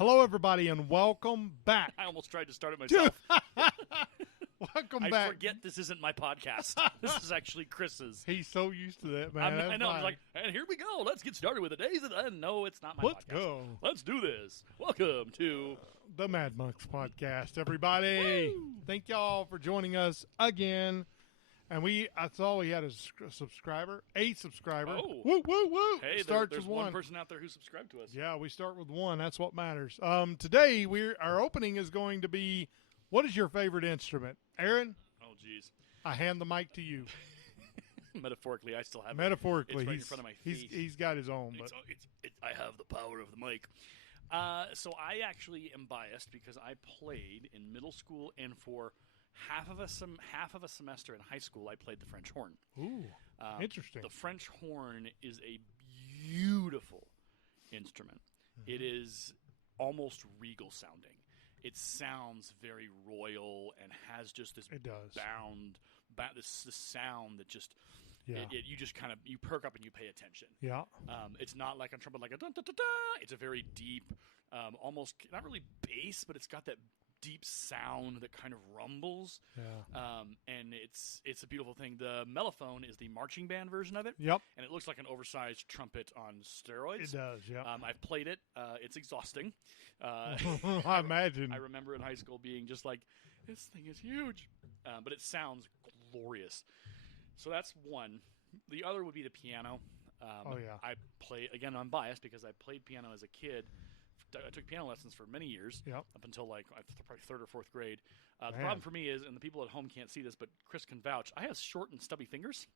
Hello, everybody, and welcome back. I almost tried to start it myself. Welcome I back. forget this isn't my podcast. This is actually Chris's. He's so used to that, man. I know. Fine. He's like, and here we go. Let's get started with the days of the... No, it's not my Let's podcast. go. Let's do this. Welcome to... The Mad Monks Podcast, everybody. Thank y'all for joining us again. And I saw we had a subscriber, a subscriber. Oh. Woo, woo, woo. Hey, Starts there's with one person out there who subscribed to us. Yeah, we start with one. That's what matters. Today, our opening is going to be, what is your favorite instrument? Aaron, Oh, jeez. I hand the mic to you. Metaphorically, I still have Metaphorically, It's right in front of my face. he's got his own. But I have the power of the mic. So I actually am biased because I played in middle school and for half of a semester in high school, I played the French horn. ooh, interesting. The French horn is a beautiful instrument. Mm-hmm. It is almost regal sounding. It sounds very royal and has just this It does. this sound that just Yeah. you just kind of you perk up and you pay attention. Yeah. It's not like a trumpet, like a dun, dun, dun, dun. It's a very deep, almost not really bass, but it's got that deep sound that kind of rumbles. Yeah. And it's a beautiful thing. The mellophone is the marching band version of it. Yep. And it looks like an oversized trumpet on steroids. It does, yeah. I've played it. It's exhausting. I imagine. I remember in high school being just like, this thing is huge. But it sounds glorious. So that's one. The other would be the piano. Oh, yeah. Again, I'm biased because I played piano as a kid. I took piano lessons for many years, Yep. up until probably third or fourth grade. The Man. problem for me is, and the people at home can't see this, but Chris can vouch, I have short and stubby fingers.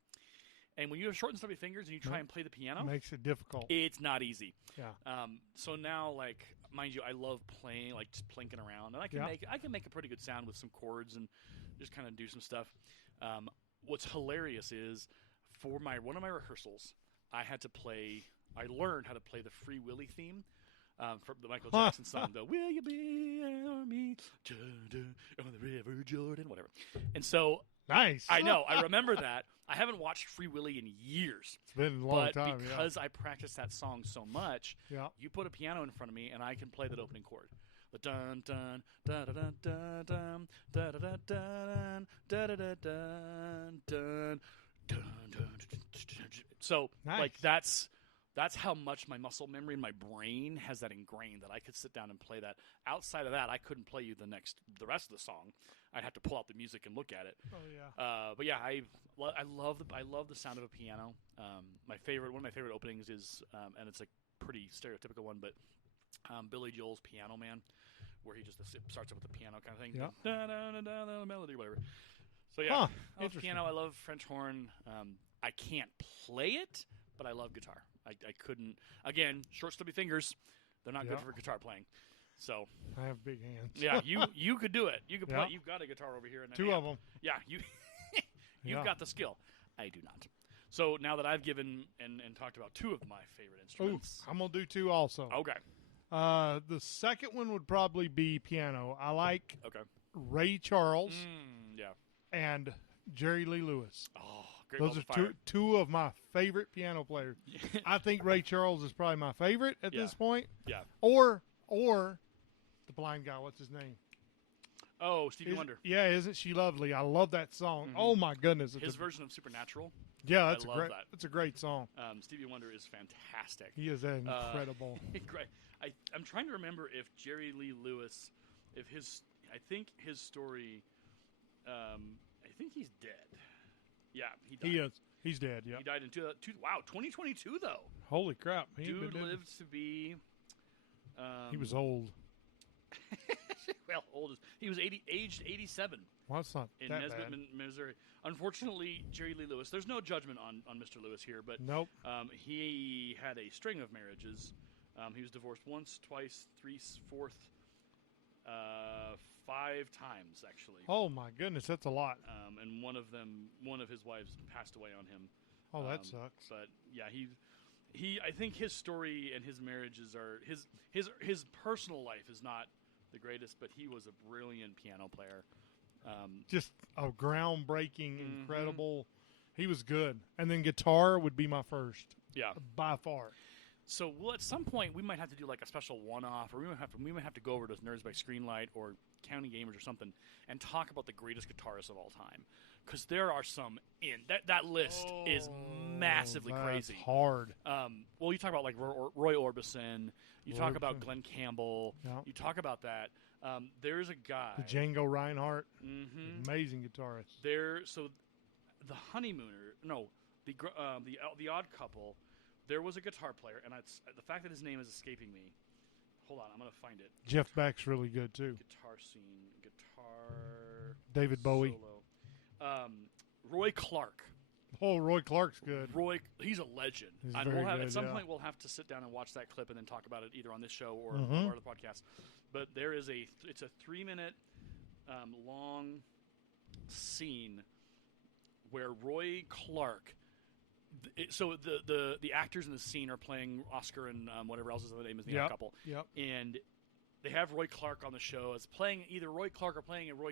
And when you have short and stubby fingers and you try and play the piano, Makes it difficult. it's not easy. Yeah. So now, like, mind you, I love playing, like just plinking around, and I can make a pretty good sound with some chords and just kind of do some stuff. What's hilarious is for one of my rehearsals, I learned how to play the Free Willy theme. From the Michael Jackson song, the "Will You Be Me on the River Jordan," whatever. And so Nice. I know, I remember that. I haven't watched Free Willy in years. It's been a long But time. because I practiced that song so much, Yeah. you put a piano in front of me and I can play that opening chord. The dun dun da da da da dun da da da dun da da da dun dun dun dun. So Nice. like that's how much my muscle memory and my brain has that ingrained that I could sit down and play that. Outside of that, I couldn't play you the rest of the song. I'd have to pull out the music and look at it. Oh yeah. But yeah, I love the sound of a piano. One of my favorite openings is, and it's a pretty stereotypical one, but Billy Joel's Piano Man, where he just starts up with the piano kind of thing, Yeah. da, da, da, da, da, melody, whatever. So yeah, Huh, I love interesting. piano. I love French horn. I can't play it, but I love guitar. I couldn't. Again, short, stubby fingers. They're not good Yeah. for guitar playing. So I have big hands. yeah, you could do it. You could play. Yeah. You've got a guitar over here. And Two of them. Yeah, you've Yeah. got the skill. I do not. So now that I've given and talked about two of my favorite Ooh, instruments. I'm gonna do two also. Okay. The second one would probably be piano. I like Okay. Ray Charles Yeah. and Jerry Lee Lewis. Oh, great. Those are two of my favorite piano players. I think Ray Charles is probably my favorite at this Yeah. point. Yeah. Or the blind guy. What's his name? Oh, Stevie Wonder. Yeah, isn't she lovely? I love that song. Oh my goodness! It's His version of Supernatural. yeah, that's I a love great. that. That's a great song. Stevie Wonder is fantastic. He is incredible. Great. I'm trying to remember if Jerry Lee Lewis, I think his story, I think he's dead. Yeah, he died. He is. He's dead. Yeah. He died in 2022 though. Holy crap! He Dude been dead. lived to be. He was old. Well, he was aged 87 Well, that's not in that Nesbitt, bad. Missouri. Unfortunately, Jerry Lee Lewis. There's no judgment on Mr. Lewis here, but Nope. he had a string of marriages. He was divorced once, twice, three, fourth, 5 times actually. Oh my goodness, that's a lot. And one of his wives passed away on him. Oh, that sucks. But yeah, I think his story and his marriages are his personal life is not the greatest, but he was a brilliant piano player. Just a groundbreaking, incredible. He was good. And then guitar would be my first Yeah. by far. So at some point we might have to do like a special one-off, or we might have to go over to Nerds by Screenlight or County Gamers or something and talk about the greatest guitarists of all time, because there are some in that list is massively crazy. Hard. Well, you talk about like Roy Orbison, you talk about Glenn Campbell, you talk about that. There's a guy, the Django Reinhardt, mm-hmm. amazing guitarist. So the Honeymooner, no, the Odd Couple. There was a guitar player, and the fact that his name is escaping me. Hold on, I'm going to find it. Jeff Beck's really good, too. Guitar. David Bowie. Solo. Roy Clark. Oh, Roy Clark's good. He's a legend. At some point, we'll have to sit down and watch that clip and then talk about it either on this show or part of the podcast. But it's a 3-minute long scene where Roy Clark. So the actors in the scene are playing Oscar and whatever else the name is, the Odd Couple. Yep. And they have Roy Clark on the show as playing either Roy Clark or playing a Roy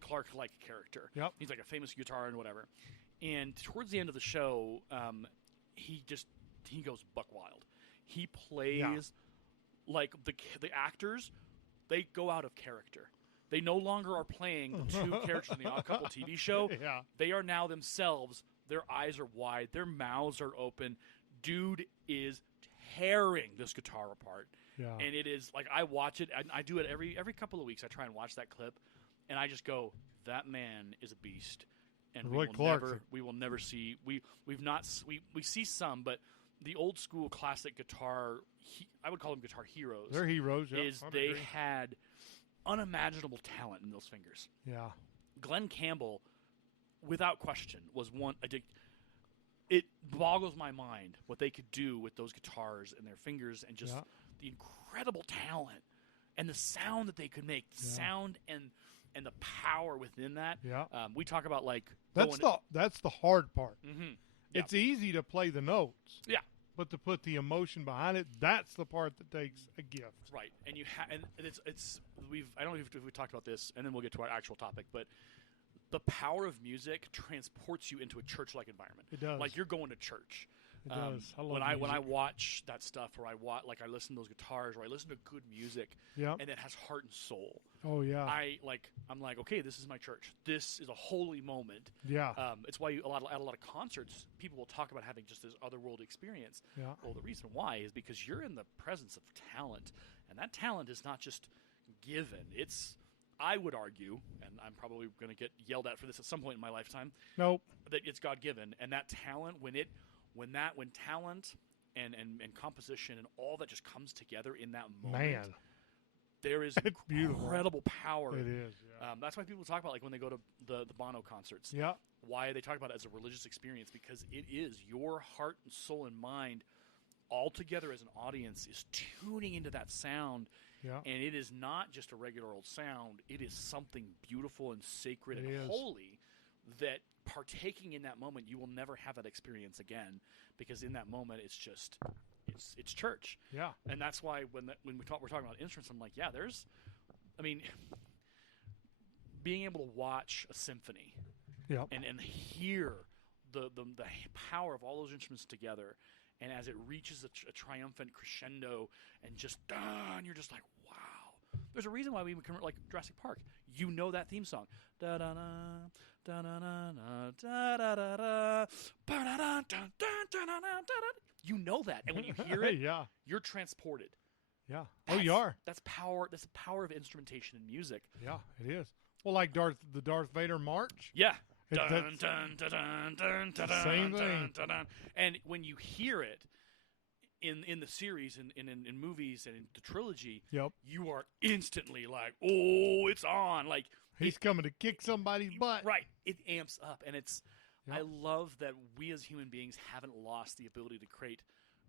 Clark like character. Yep. He's like a famous guitar and whatever. And towards the end of the show, he goes buck wild. He plays like the actors. They go out of character. They no longer are playing the two characters in the Odd Couple TV show. Yeah. They are now themselves. Their eyes are wide. Their mouths are open. Dude is tearing this guitar apart. Yeah. And it is like, I watch it. I do it every couple of weeks. I try and watch that clip, and I just go, that man is a beast. And Roy Clark. We will never see. We see some, but the old school classic guitar. I would call them guitar heroes. They're heroes. Yep, they had unimaginable talent in those fingers. Yeah. Glenn Campbell, without question, was one. It boggles my mind what they could do with those guitars and their fingers, and just the incredible talent and the sound that they could make. The sound and the power within that. Yeah. We talk about like that's the hard part. Mm-hmm. It's easy to play the notes. Yeah. But to put the emotion behind it, that's the part that takes a gift. Right. And and it's I don't know if we talked about this, and then we'll get to our actual topic, but the power of music transports you into a church-like environment. It does. Like you're going to church. It does. I love when I watch that stuff, or I listen to those guitars, or I listen to good music, and it has heart and soul. Oh yeah. I'm like, okay, this is my church. This is a holy moment. Yeah. It's why at a lot of concerts, people will talk about having just this otherworldly experience. Yeah. Well, the reason why is because you're in the presence of talent, and that talent is not just given. It's, I would argue, and I'm probably going to get yelled at for this at some point in my lifetime. Nope. That it's God given, and that talent, when talent and composition and all that just comes together in that moment, man, there is incredible power. It is. Yeah. That's why people talk about, like, when they go to the Bono concerts. Yeah. Why they talk about it as a religious experience, because it is your heart and soul and mind all together as an audience is tuning into that sound. Yeah. And it is not just a regular old sound. It is something beautiful and sacred and holy that, partaking in that moment, you will never have that experience again, because in that moment it's just it's church. Yeah. And that's why when we're talking about instruments, I'm like, yeah, being able to watch a symphony and hear the power of all those instruments together, and as it reaches a triumphant crescendo, and just and you're just like, wow. There's a reason why we can, like Jurassic Park. You know that theme song. Da da da da da da da da da da. You know that, and when you hear it, you're transported. Yeah. You are. That's power. That's the power of instrumentation in music. Yeah, it is. Well, like the Darth Vader march. Yeah. Same thing. And when you hear it in the series and in movies and in the trilogy, you are instantly like, oh, it's on. Like, he's coming to kick somebody's butt. Right. It amps up, and it's. I love that we as human beings haven't lost the ability to create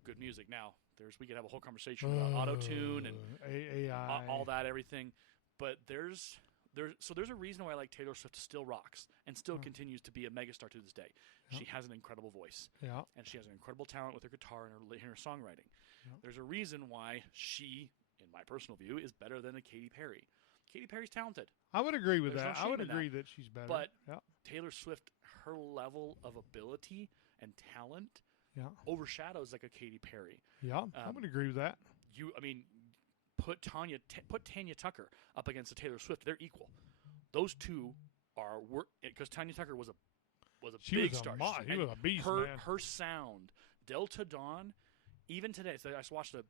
good music. Now, we could have a whole conversation about auto-tune and AI, all that, everything. But there's a reason why, like, Taylor Swift still rocks and still continues to be a megastar to this day. She has an incredible voice. And she has an incredible talent with her guitar and her songwriting. There's a reason why she, in my personal view, is better than a Katy Perry. Katy Perry's talented. I would agree with There's that. no I would shame in agree that she's better. But Taylor Swift, her level of ability and talent overshadows like a Katy Perry. Yeah, I would agree with that. Put Tanya Tucker up against a Taylor Swift. They're equal. Those two are because Tanya Tucker was a big star. She was a beast, man. Her sound, Delta Dawn, even today. So I just watched a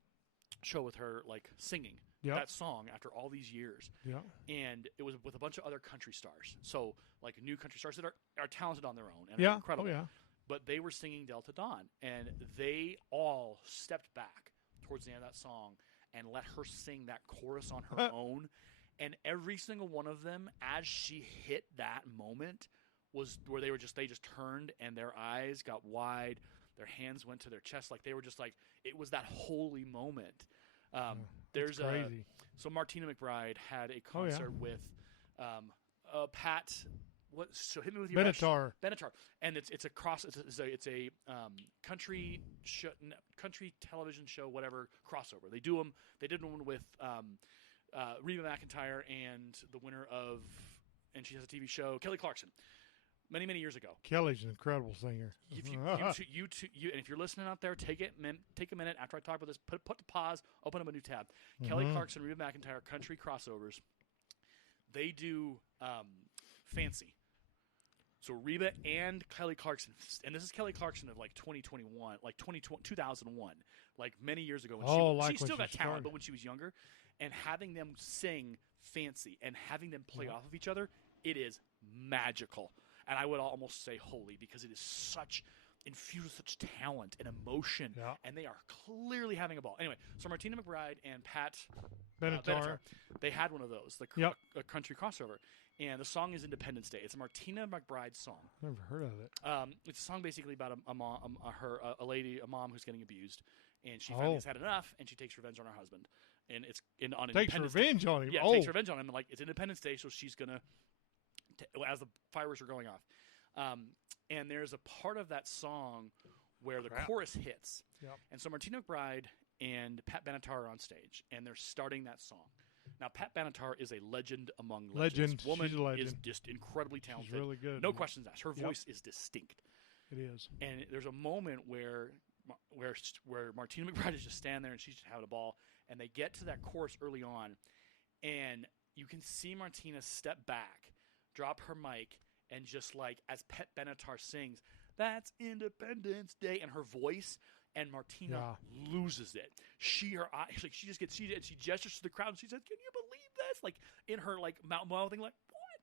show with her like singing that song after all these years. Yeah, and it was with a bunch of other country stars. So like new country stars that are talented on their own and are incredible. Oh, yeah. But they were singing Delta Dawn, and they all stepped back towards the end of that song and let her sing that chorus on her own. And every single one of them, as she hit that moment, was where they just turned and their eyes got wide, their hands went to their chest, like they were just like, it was that holy moment. There's crazy. So Martina McBride had a concert with Pat. What? So hit me with your Benatar. Benatar, and it's a country country television show, whatever crossover. They do them. They did one with Reba McEntire and the winner of, and she has a TV show, Kelly Clarkson, many years ago. Kelly's an incredible singer. If you and if you're listening out there, take a minute after I talk about this. Put the pause. Open up a new tab. Kelly Clarkson, Reba McEntire, country crossovers. They do Fancy. So Reba and Kelly Clarkson, and this is Kelly Clarkson of like 2021, like 2001, like many years ago. When she still got talent, but when she was younger, and having them sing Fancy and having them play off of each other, it is magical. And I would almost say holy, because it is infused with such talent and emotion, and they are clearly having a ball. Anyway, so Martina McBride and Pat Benatar, they had one of those, a country crossover. And the song is Independence Day. It's a Martina McBride song. Never heard of it. It's a song basically about a mom who's getting abused, and she finally has had enough, and she takes revenge on her husband. And it's on Independence Day. Takes revenge on him. Yeah, takes revenge on him. Like, it's Independence Day, so she's gonna, as the fireworks are going off, and there's a part of that song where the chorus hits, and so Martina McBride and Pat Benatar are on stage, and they're starting that song. Now, Pat Benatar is a legend among legends. Woman She's a legend. is just incredibly talented. She's really good. No questions asked. Her voice is distinct. It is. And there's a moment where Martina McBride is just standing there and she's just having a ball, and they get to that chorus early on, and you can see Martina step back, drop her mic, and just like as Pat Benatar sings, "That's Independence Day," and her voice. And Martina loses it. She gestures to the crowd and she says, "Can you believe this?" Like in her like mouthing, like, "What?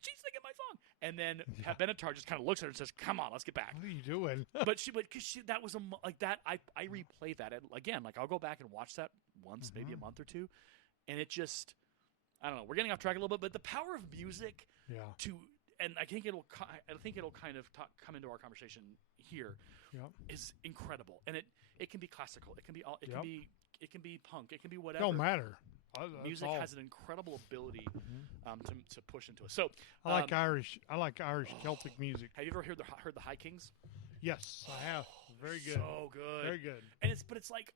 She's singing my song." And then Pat Benatar just kind of looks at her and says, "Come on, let's get back." What are you doing? But that was like that. I replay that again. Like I'll go back and watch that once, maybe a month or two, and it just, I don't know. We're getting off track a little bit, but the power of music and I think it'll kind of come into our conversation here. Is incredible, and it can be classical, it can be punk, it can be whatever. Don't matter. Music has an incredible ability to push into it. So I like Irish Celtic music. Have you ever heard the High Kings? Yes, I have. Very good. So good. Very good. And it's like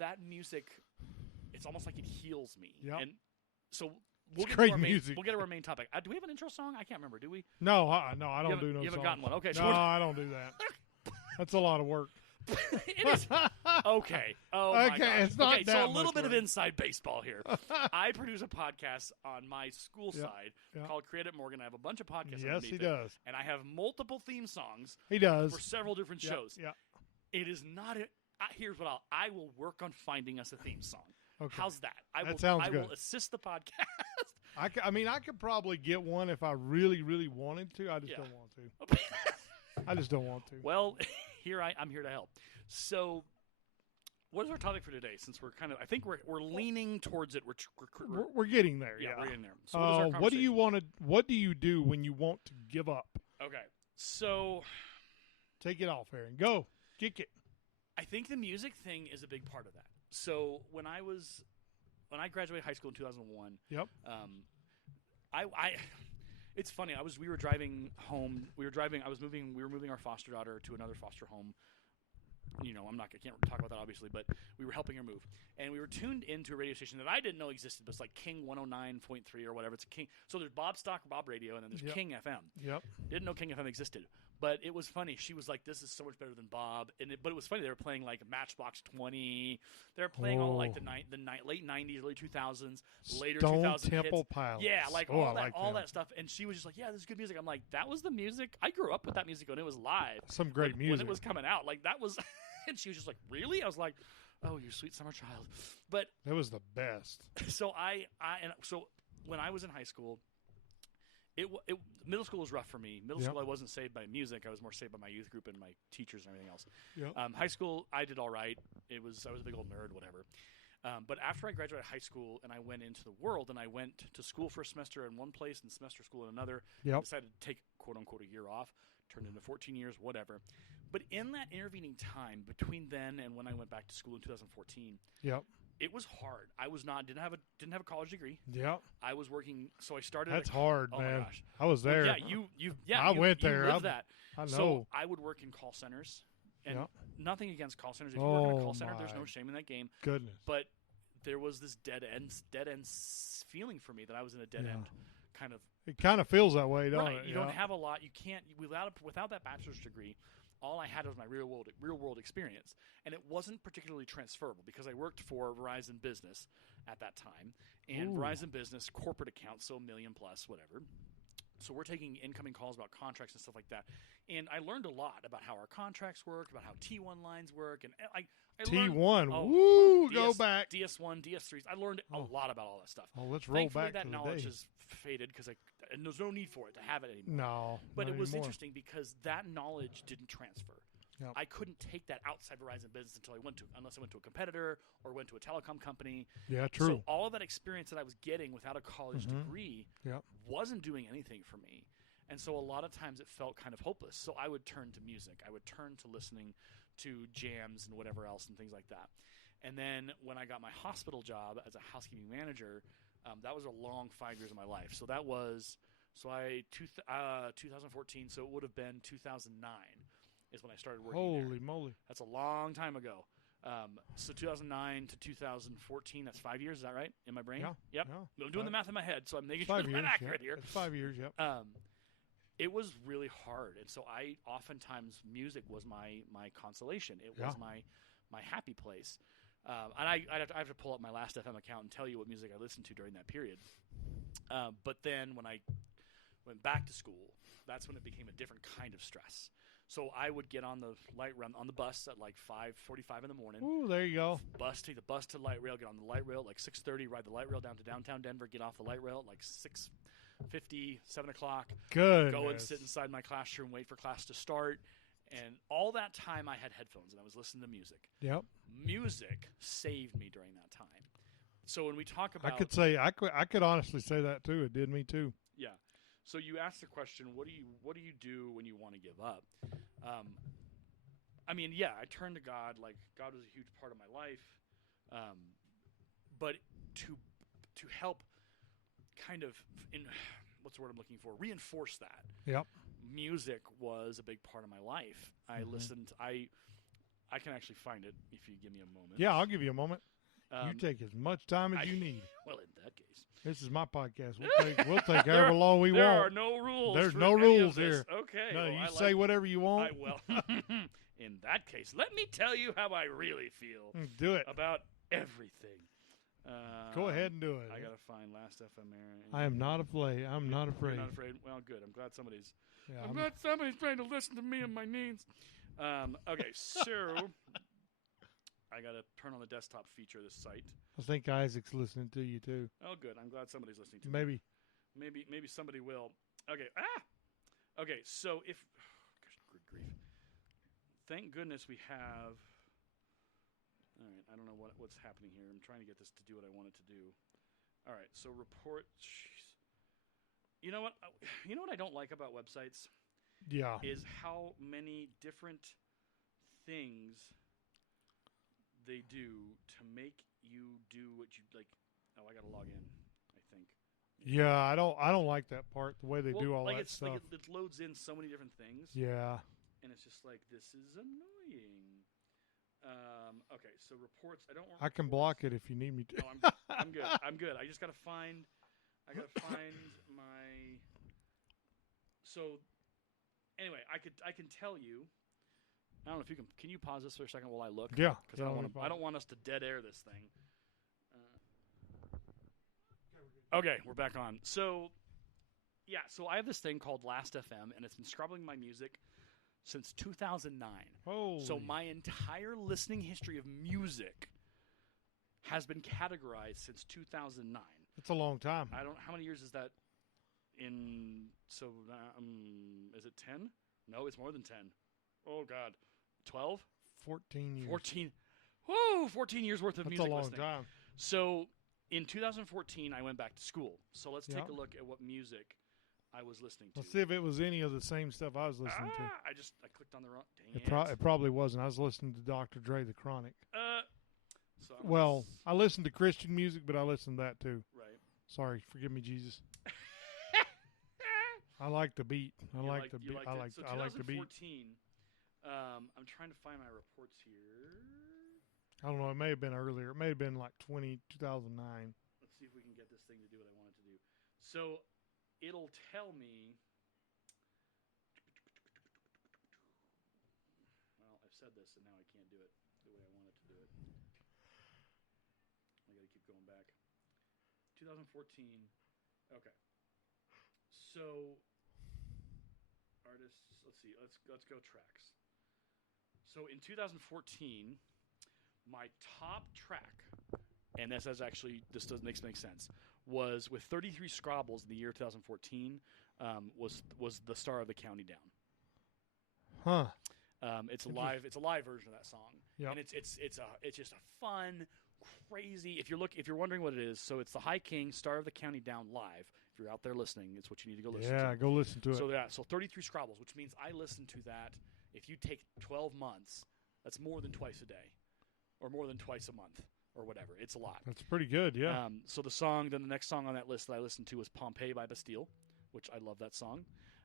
that music. It's almost like it heals me. And so. We'll get to our main topic. Do we have an intro song? I can't remember. Do we? No, I don't do no. You haven't songs. gotten one. Okay. So no, I don't do that. That's a lot of work. It is. Okay. Oh my gosh. It's not okay. that So a little bit work. of inside baseball here. I produce a podcast on my school side called Create at Morgan. I have a bunch of podcasts. Yes, he does. And I have multiple theme songs. He does for several different shows. Yeah. It is not. Here's what I will work on finding us a theme song. Okay. How's that? Sounds good. I will assist the podcast. I could probably get one if I really, really wanted to. I just don't want to. I just don't want to. Well, I'm here to help. So, what is our topic for today? Since I think we're leaning towards it. We're getting there. Yeah, we're getting there. So, what is our conversation? What do you do when you want to give up? Okay, so take it off, Aaron. Go kick it. I think the music thing is a big part of that. So when I graduated high school in 2001, it's funny. We were driving home. We were moving our foster daughter to another foster home. You know, I can't talk about that obviously, but we were helping her move, and we were tuned into a radio station that I didn't know existed. But it's like King 109.3 or whatever. It's King. So there's Bob Radio, and then there's King FM. Yep. Didn't know King FM existed, But it was funny. She was like, "This is so much better than Bob." But it was funny. They were playing like Matchbox 20. They were playing all like the late 90s, early 2000s, later Stone 2000s Temple hits. Pilots. Yeah, like Oh, all I like that stuff. And she was just like, "Yeah, this is good music." I'm like, "That was the music. I grew up with that music when it was live. Some great music when it was coming out. Like that was." And she was just like, "Really?" I was like, "Oh, you sweet summer child." But it was the best. so so when I was in high school. Middle school was rough for me. Middle school, I wasn't saved by music. I was more saved by my youth group and my teachers and everything else. Yep. High school, I did all right. I was a big old nerd, whatever. But after I graduated high school and I went into the world and I went to school for a semester in one place and semester school in another, decided to take quote unquote a year off, turned into 14 years, whatever. But in that intervening time between then and when I went back to school in 2014, it was hard. I was didn't have a college degree. Yeah. I was working, so I started. That's hard, man. My gosh. I was there. Well, I went there. You lived that. I know. So I would work in call centers, and nothing against call centers. If you work in a call center, there's no shame in that game. Goodness. But there was this dead end feeling for me that I was in a dead end kind of. It kind of feels that way, don't it? You don't have a lot. You can't without that bachelor's degree. All I had was my real world experience, and it wasn't particularly transferable because I worked for Verizon Business at that time, and Verizon Business corporate accounts, so $1 million plus, whatever. So we're taking incoming calls about contracts and stuff like that, and I learned a lot about how our contracts work, about how T1 lines work, and I T1, learned, go back. DS1, DS3s. I learned a lot about all that stuff. Oh, let's roll Thankfully, back that to the knowledge day. has faded and there's no need for it to have it anymore. No, but it was anymore. interesting because that knowledge didn't transfer. Yep. I couldn't take that outside Verizon Business unless I went to a competitor or went to a telecom company. Yeah, true. So all of that experience that I was getting without a college degree wasn't doing anything for me. And so a lot of times it felt kind of hopeless. So I would turn to music. I would turn to listening to jams and whatever else and things like that. And then when I got my hospital job as a housekeeping manager, that was a long 5 years of my life. So that was 2014. So it would have been 2009 is when I started working. Holy there. moly! That's a long time ago. So 2009 to 2014. That's 5 years. Is that right? In my brain? Yeah. Yep. Yeah. I'm doing the math in my head, so I'm making sure I'm accurate here. It's 5 years. Yep. It was really hard, and so oftentimes music was my consolation. It was my happy place. And I have to pull up my Last FM account and tell you what music I listened to during that period. But then when I went back to school, that's when it became a different kind of stress. So I would get on the light rail on the bus at like 5:45 in the morning. Ooh, there you go. Take the bus to light rail, get on the light rail at like 6:30, ride the light rail down to downtown Denver, get off the light rail at like 6:50, 7 o'clock. Good. Go and sit inside my classroom, wait for class to start. And all that time I had headphones and I was listening to music. Yep. Music saved me during that time. So when we talk about, I could honestly say that too. It did me too. Yeah. So you asked the question, what do you do when you want to give up? I mean, yeah, I turned to God. Like God was a huge part of my life, but to help, kind of what's the word I'm looking for? Reinforce that. Yep. Music was a big part of my life. I listened. I can actually find it if you give me a moment. Yeah, I'll give you a moment. You take as much time as you need. Well, in that case. This is my podcast. We'll take however long we there want. There are no rules. There's for no any rules of this. here. Okay. No, well, you say whatever you want. In that case, let me tell you how I really feel. Do it. About everything. Go ahead and do it. I got to find Last FM era. I am not afraid. I'm not afraid. You're not afraid? Well, good. I'm glad somebody's Yeah, I'm glad somebody's trying to listen to me and my needs. Okay, so I got to turn on the desktop feature of this site. I think Isaac's listening to you too. Oh, good. I'm glad somebody's listening to me. Maybe somebody will. Okay. Okay, so if gosh, good grief. Thank goodness we have. All right, I don't know what's happening here. I'm trying to get this to do what I want it to do. All right, so report. Jeez. You know what? You know what I don't like about websites? Yeah. Is how many different things they do to make you do what you like. Oh, I got to log in, I think. Yeah, I don't like that part. The way they do all that stuff. Like it loads in so many different things. Yeah. And it's just like, this is annoying. Okay, so reports. I don't want. I can block it if you need me to. No, I'm good. I'm good. I just gotta find. I gotta find my. So, anyway, I can tell you. I don't know if you can you pause this for a second while I look? Yeah. Because I don't want us to dead air this thing. Okay, we're back on. So, yeah, so I have this thing called Last FM, and it's been scrubbing my music since 2009. Oh. So my entire listening history of music has been categorized since 2009. It's a long time. I don't. How many years is that? Is it 10? No, it's more than 10. Oh God, 12? 14 years. 14. Whoa, 14 years worth of That's music a long listening. time. So in 2014, I went back to school. So let's take Yeah. a look at what music I was listening to. Let's see if it was any of the same stuff I was listening to. I clicked on the wrong. Dang It probably wasn't. I was listening to Dr. Dre, The Chronic. So Well, I listened to Christian music, but I listened to that too. right. Sorry, forgive me, Jesus. I like the beat. I like the beat. I like the beat. 2014. I'm trying to find my reports here. I don't know. It may have been earlier. It may have been like 2009. Let's see if we can get this thing to do what I want it to do. So it'll tell me. Well, I've said this, and now I can't do it the way I want it to do it. I got to keep going back. 2014. Okay. So artists. Let's see. Let's go tracks. So in 2014, my top track, and this doesn't make sense, was with 33 Scrabbles in the year 2014. Was the Star of the County Down. Huh. It's a live version of that song. Yep. And it's just a fun, crazy. If you're wondering what it is, so it's the High King Star of the County Down live. If you're out there listening, it's what you need to go listen to. Yeah, go listen to it. So 33 Scrabbles, which means I listen to that. If you take 12 months, that's more than twice a day, or more than twice a month, or whatever. It's a lot. That's pretty good, yeah. So the next song on that list that I listened to was Pompeii by Bastille, which I love that song.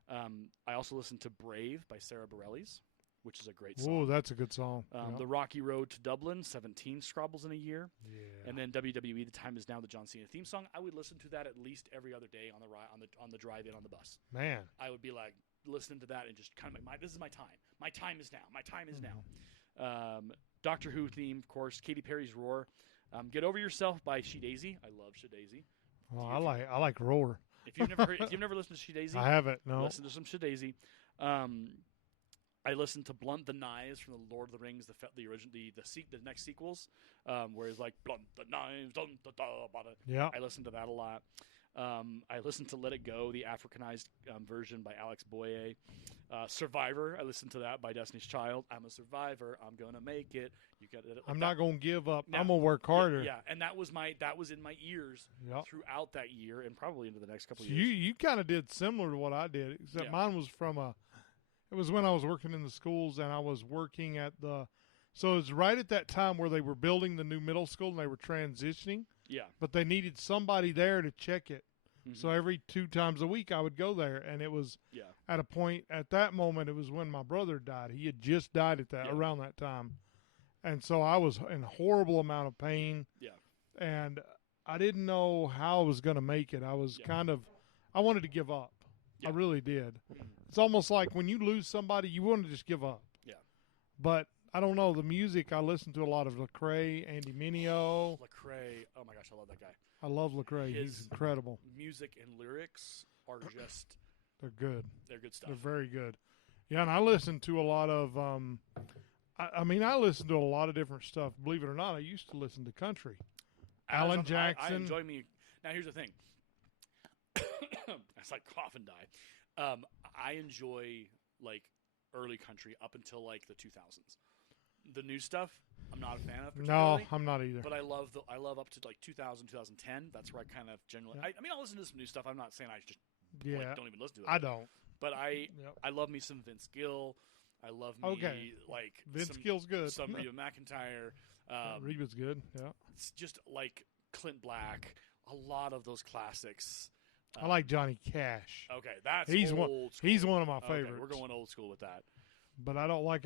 I also listened to Brave by Sarah Bareilles, which is a great song. Oh, that's a good song. Yeah. The Rocky Road to Dublin, 17 Scrabbles in a year. Yeah. And then WWE, The Time Is Now, the John Cena theme song. I would listen to that at least every other day on the drive-in on the bus. Man. I would be like listening to that and just kind of this is my time. My time is now. My time is now. Doctor Who theme, of course. Katy Perry's Roar. Get Over Yourself by She Daisy. I love She Daisy. Oh, I like Roar. If you've never listened to She Daisy, I haven't. No. Listen to some She Daisy. I listened to Blunt the Knives from the Lord of the Rings, the next sequels, where it's like Blunt the Knives, dun, da, da, ba, da. Yeah. I listened to that a lot. I listened to Let It Go, the Africanized version by Alex Boye. Survivor, I listened to that by Destiny's Child. I'm a survivor. I'm gonna make it. You got it. I'm not gonna give up. Now, I'm gonna work harder. Yeah, and that was in my ears throughout that year, and probably into the next couple of years. You kind of did similar to what I did, except mine was it was when I was working in the schools, and I was working at so it was right at that time where they were building the new middle school and they were transitioning. Yeah. But they needed somebody there to check it. Mm-hmm. So every 2 times a week I would go there, and it was at a point at that moment it was when my brother died. He had just died around that time. And so I was in a horrible amount of pain. Yeah. And I didn't know how I was going to make it. I was I wanted to give up. Yeah. I really did. Mm-hmm. It's almost like when you lose somebody, you want to just give up. Yeah. But I don't know. The music, I listen to a lot of Lecrae, Andy Mineo. Lecrae. Oh, my gosh, I love that guy. I love Lecrae. He's incredible. Music and lyrics are just... They're good. They're good stuff. They're very good. Yeah, and I listen to a lot of... I listen to a lot of different stuff. Believe it or not, I used to listen to country. Alan Jackson. I enjoy me... Now, here's the thing. It's like cough and die. I enjoy, like, early country up until, like, the 2000s. The new stuff, I'm not a fan of particularly. No, I'm not either. But I love up to like 2000, 2010. That's where I kind of generally. Yeah. I'll listen to some new stuff. I'm not saying I just don't even listen to it. I don't. But I love me some Vince Gill. I love me like Vince Gill's good. Some Reba McEntire. Reba's good. Yeah. It's just like Clint Black. A lot of those classics. I like Johnny Cash. Okay, that's he's old school. He's one of my favorites. We're going old school with that. But I don't like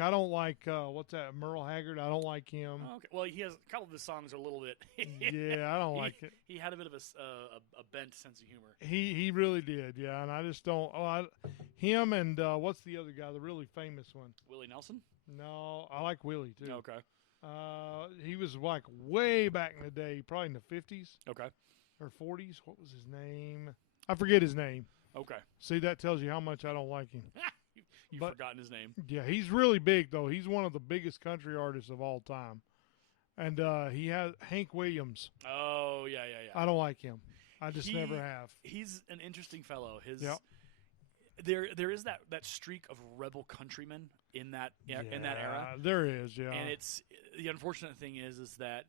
what's that, Merle Haggard? I don't like him. Oh, okay. Well, he has a couple of his songs are a little bit. Yeah, I don't like it. He had a bit of a bent sense of humor. He really did, yeah. And I just don't. Him and what's the other guy, the really famous one? Willie Nelson. No, I like Willie too. Okay. He was like way back in the day, probably in the 50s. Okay. Or 40s. What was his name? I forget his name. Okay. See, that tells you how much I don't like him. You've forgotten his name. Yeah, he's really big, though. He's one of the biggest country artists of all time. And he has Hank Williams. Oh, yeah. I don't like him. I just never have. He's an interesting fellow. There is that streak of rebel countrymen in that era. There is, yeah. And it's the unfortunate thing is that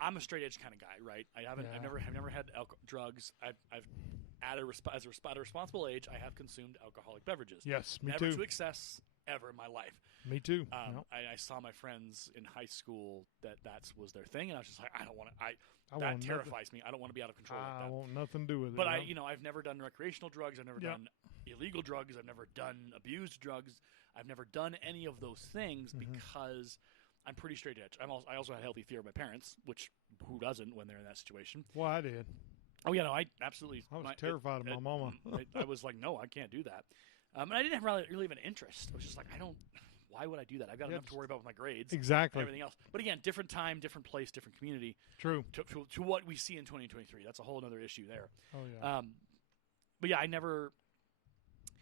I'm a straight edge kind of guy, right? I've never had drugs. I've at a responsible age, I have consumed alcoholic beverages. Yes, me never too. to excess ever in my life. Me too. I saw my friends in high school that was their thing, and I was just like, I don't want to. That terrifies me. I don't want to be out of control like that. I want nothing to do with it. But I've never done recreational drugs. I've never done illegal drugs. I've never done abused drugs. I've never done any of those things because I'm pretty straight edge. I also had healthy fear of my parents, which who doesn't when they're in that situation? Well, I did. Oh yeah, no, I absolutely. I was terrified of my mama. I was like, no, I can't do that. And I didn't have really have an interest. I was just like, why would I do that? I've got enough to worry about with my grades. Exactly. And everything else. But again, different time, different place, different community. True. To what we see in 2023. That's a whole other issue there. Oh, yeah. But yeah, I never.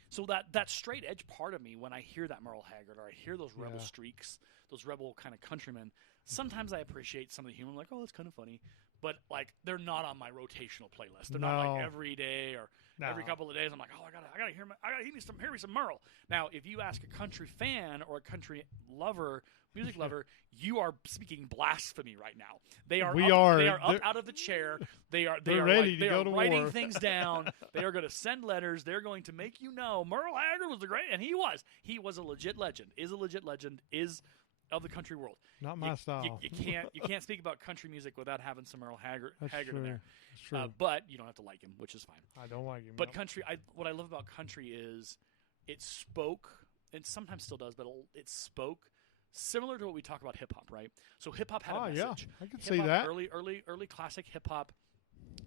So that straight edge part of me, when I hear that Merle Haggard or I hear those rebel streaks, those rebel kind of countrymen, sometimes I appreciate some of the humor. I'm like, oh, that's kind of funny. But, like, they're not on my rotational playlist. They're not, like, every day or every couple of days. I'm like, oh, I gotta hear me some Merle. Now, if you ask a country fan or a country lover, music lover, you are speaking blasphemy right now. They are up out of the chair. They are writing things down. They are going to send letters. They're going to make you know Merle Haggard was the great, and he was a legit legend. Is of the country world. Not my style. You can't speak about country music without having some Merle Haggard in there. That's true. But you don't have to like him, which is fine. I don't like him. But country, what I love about country is it spoke, and sometimes still does, but it spoke similar to what we talk about hip hop, right? So hip hop had a message. Yeah, I can see that. Early classic hip hop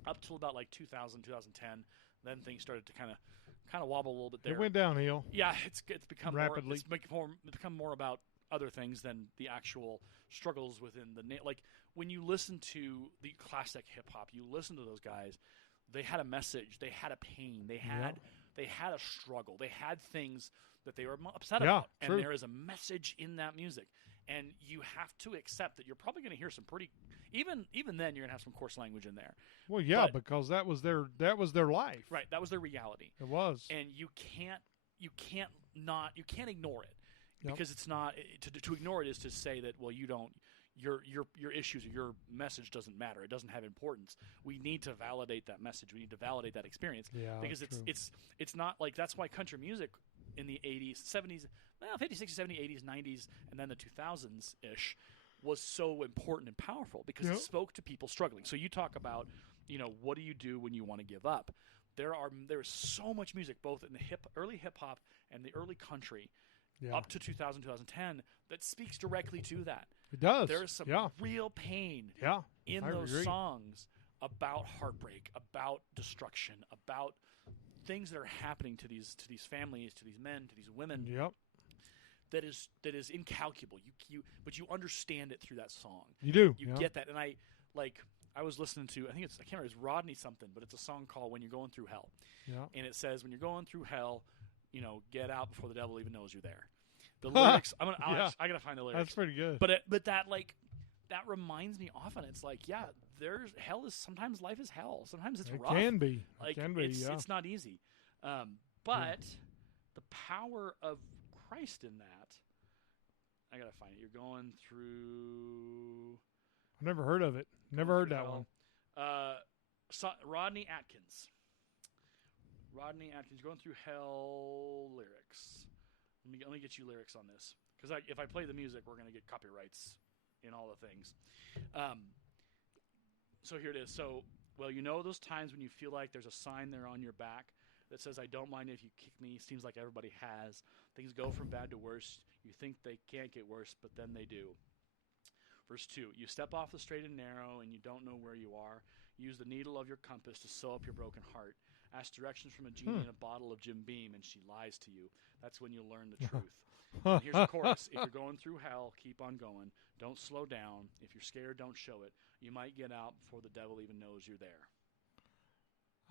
up till about like 2000, 2010. Then things started to kind of wobble a little bit there. It went downhill. Yeah, it's become rapidly. It's become more about other things than the actual struggles within like when you listen to the classic hip hop, you listen to those guys, they had a message, they had a pain, they had a struggle, they had things that they were upset about, and there is a message in that music, and you have to accept that you're probably going to hear some pretty even then you're going to have some coarse language in there. Well, yeah, because that was their life. Right, that was their reality. It was. And you can't ignore it. Yep. Because it's not to ignore it is to say that your issues or your message doesn't matter. It doesn't have importance. We need to validate that message. We need to validate that experience. Yeah, because it's not like that's why country music in the 80s, 70s, 50s, 60s, 70s, 80s, 90s, and then the 2000s ish was so important and powerful because it spoke to people struggling. So you talk about what do you do when you want to give up? There is so much music both in the early hip hop and the early country. Up to 2000, 2010, that speaks directly to that. It does. There is some real pain in those songs about heartbreak, about destruction, about things that are happening to these families, to these men, to these women. Yep. That is incalculable. But you understand it through that song. You do. You get that. And I was listening to, I can't remember, it's Rodney something, but it's a song called When You're Going Through Hell. Yeah. And it says, when you're going through hell, get out before the devil even knows you're there. The lyrics, I gotta find the lyrics. That's pretty good. But that reminds me often. It's like, hell is sometimes life is hell. Sometimes it's rough. It can be. Like, it can be. It's not easy. But the power of Christ in that, I gotta find it. You're going through. I've never heard of it. Never heard that one. Rodney Atkins. Going through hell lyrics. Let me get you lyrics on this, because if I play the music, we're going to get copyrights in all the things. So here it is. So, those times when you feel like there's a sign there on your back, that says, I don't mind if you kick me. Seems like everybody has. Things go from bad to worse. You think they can't get worse, but then they do. Verse 2, you step off the straight and narrow, and you don't know where you are. Use the needle of your compass to sew up your broken heart. Ask directions from a genie in a bottle of Jim Beam, and she lies to you. That's when you learn the truth. And here's the chorus. If you're going through hell, keep on going. Don't slow down. If you're scared, don't show it. You might get out before the devil even knows you're there.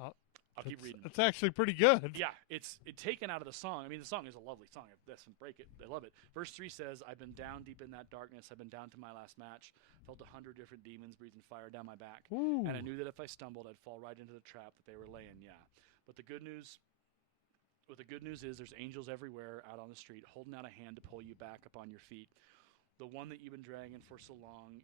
I'll keep reading. It's actually pretty good. Yeah, it's taken out of the song. I mean, the song is a lovely song. That's break it. I love it. Verse 3 says, I've been down deep in that darkness. I've been down to my last match. Felt 100 different demons breathing fire down my back. Ooh. And I knew that if I stumbled, I'd fall right into the trap that they were laying. Yeah. But the good news is there's angels everywhere out on the street holding out a hand to pull you back up on your feet. The one that you've been dragging for so long,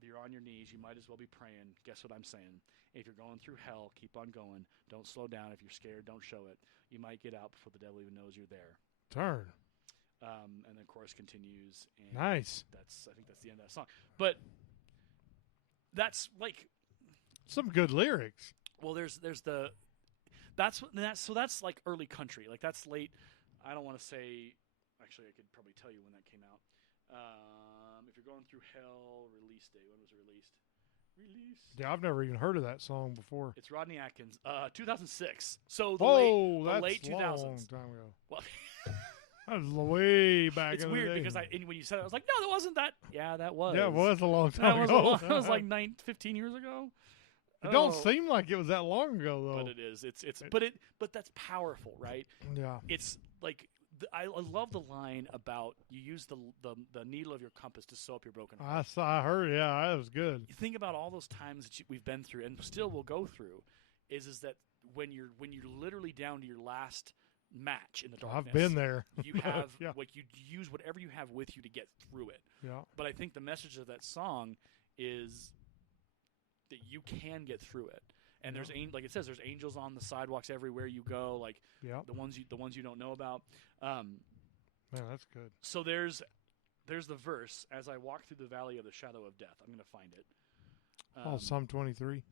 you're on your knees, you might as well be praying. Guess what I'm saying? If you're going through hell, keep on going. Don't slow down. If you're scared, don't show it. You might get out before the devil even knows you're there. Turn. And the chorus continues. And nice. I think that's the end of that song. But that's like some good lyrics. Well, that's like early country. Like that's late. I don't want to say. Actually, I could probably tell you when that came out. If you're going through hell, release date. When was it released? Yeah, I've never even heard of that song before. It's Rodney Atkins, 2006. So the late 2000s. Long time ago. Well, that was way back. It's in weird the day. because when you said it, I was like, no, that wasn't that. Yeah, that was. Yeah, it was a long time ago. That was like 15 years ago. It don't seem like it was that long ago though. But it is. But that's powerful, right? Yeah. It's like. I love the line about you use the needle of your compass to sew up your broken heart. I heard, yeah, that was good. You think about all those times that we've been through and still will go through, is that when you're literally down to your last match in the darkness. I've been there. You have you use whatever you have with you to get through it. Yeah. But I think the message of that song is that you can get through it. And there's like it says, there's angels on the sidewalks everywhere you go, like the ones you don't know about. Man, that's good. So there's the verse, as I walk through the valley of the shadow of death. I'm going to find it. Psalm 23.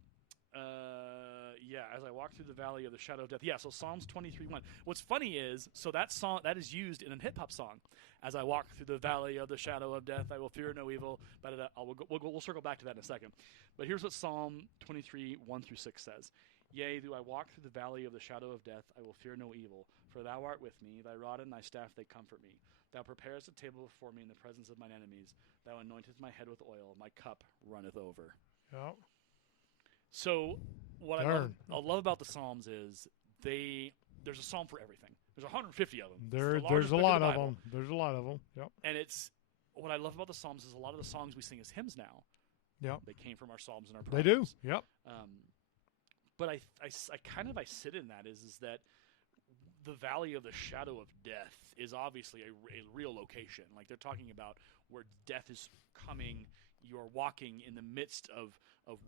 As I walk through the valley of the shadow of death. Yeah, so Psalms 23:1. What's funny is, so that song that is used in a hip hop song. As I walk through the valley of the shadow of death, I will fear no evil. We'll circle back to that in a second. But here's what Psalm 23:1-6 says. Yea, though I walk through the valley of the shadow of death, I will fear no evil. For thou art with me, thy rod and thy staff, they comfort me. Thou preparest a table before me in the presence of mine enemies. Thou anointest my head with oil, my cup runneth over. Yeah. So what I love about the Psalms is there's a psalm for everything. There's 150 of them. There's a lot of them. There's a lot of them. Yep. And it's what I love about the Psalms is a lot of the songs we sing as hymns now. Yep. They came from our Psalms and our Proverbs. They do. Yep. But I sit in that is that the valley of the shadow of death is obviously a real location. Like they're talking about where death is coming. You are walking in the midst of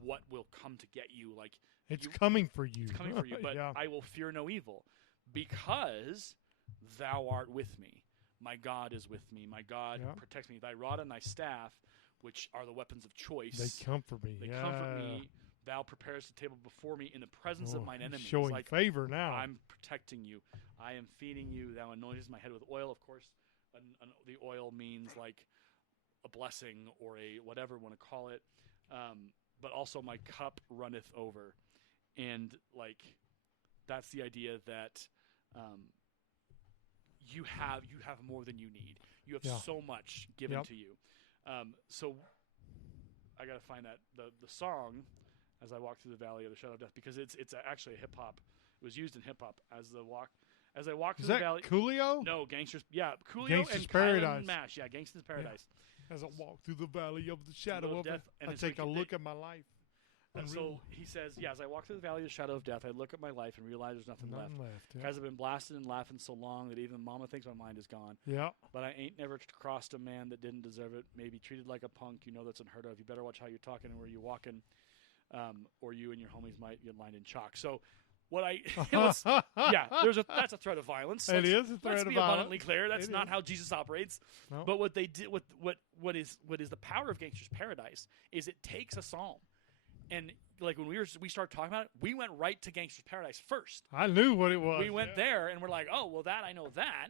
what will come to get you. Like it's coming for you. It's coming for you. But I will fear no evil because thou art with me. My God is with me. My God protects me. Thy rod and thy staff, which are the weapons of choice. They comfort me. They comfort me. Thou preparest a table before me in the presence of mine enemies. Showing favor now. I'm protecting you. I am feeding you. Thou anointest my head with oil. Of course, the oil means like a blessing or a whatever you want to call it. But also my cup runneth over. And like that's the idea that you have more than you need. You have so much given to you. So I got to find that the song as I walk through the valley of the shadow of death because it's actually a hip hop. It was used in hip hop as I walk through the valley. Coolio? No, Gangsters. Yeah, Coolio Gangsters and Paradise. Kylan Mash. Yeah, Gangsters Paradise. Yeah. As I walk through the valley of the shadow of death, I take a look at my life. And so he says, as I walk through the valley of the shadow of death, I look at my life and realize there's nothing left. Guys, I've been blasted and laughing so long that even mama thinks my mind is gone. Yeah. But I ain't never crossed a man that didn't deserve it. Maybe treated like a punk. You know that's unheard of. You better watch how you're talking and where you're walking, or you and your homies might get lined in chalk. So what that's a threat of violence. It is a threat of violence. Let's be abundantly clear. That's not how Jesus operates. No. But what they did, what is the power of Gangsters Paradise is it takes a psalm And like when we started talking about it, we went right to Gangster's Paradise first. I knew what it was. We went there, and we're like, oh, well, that I know that.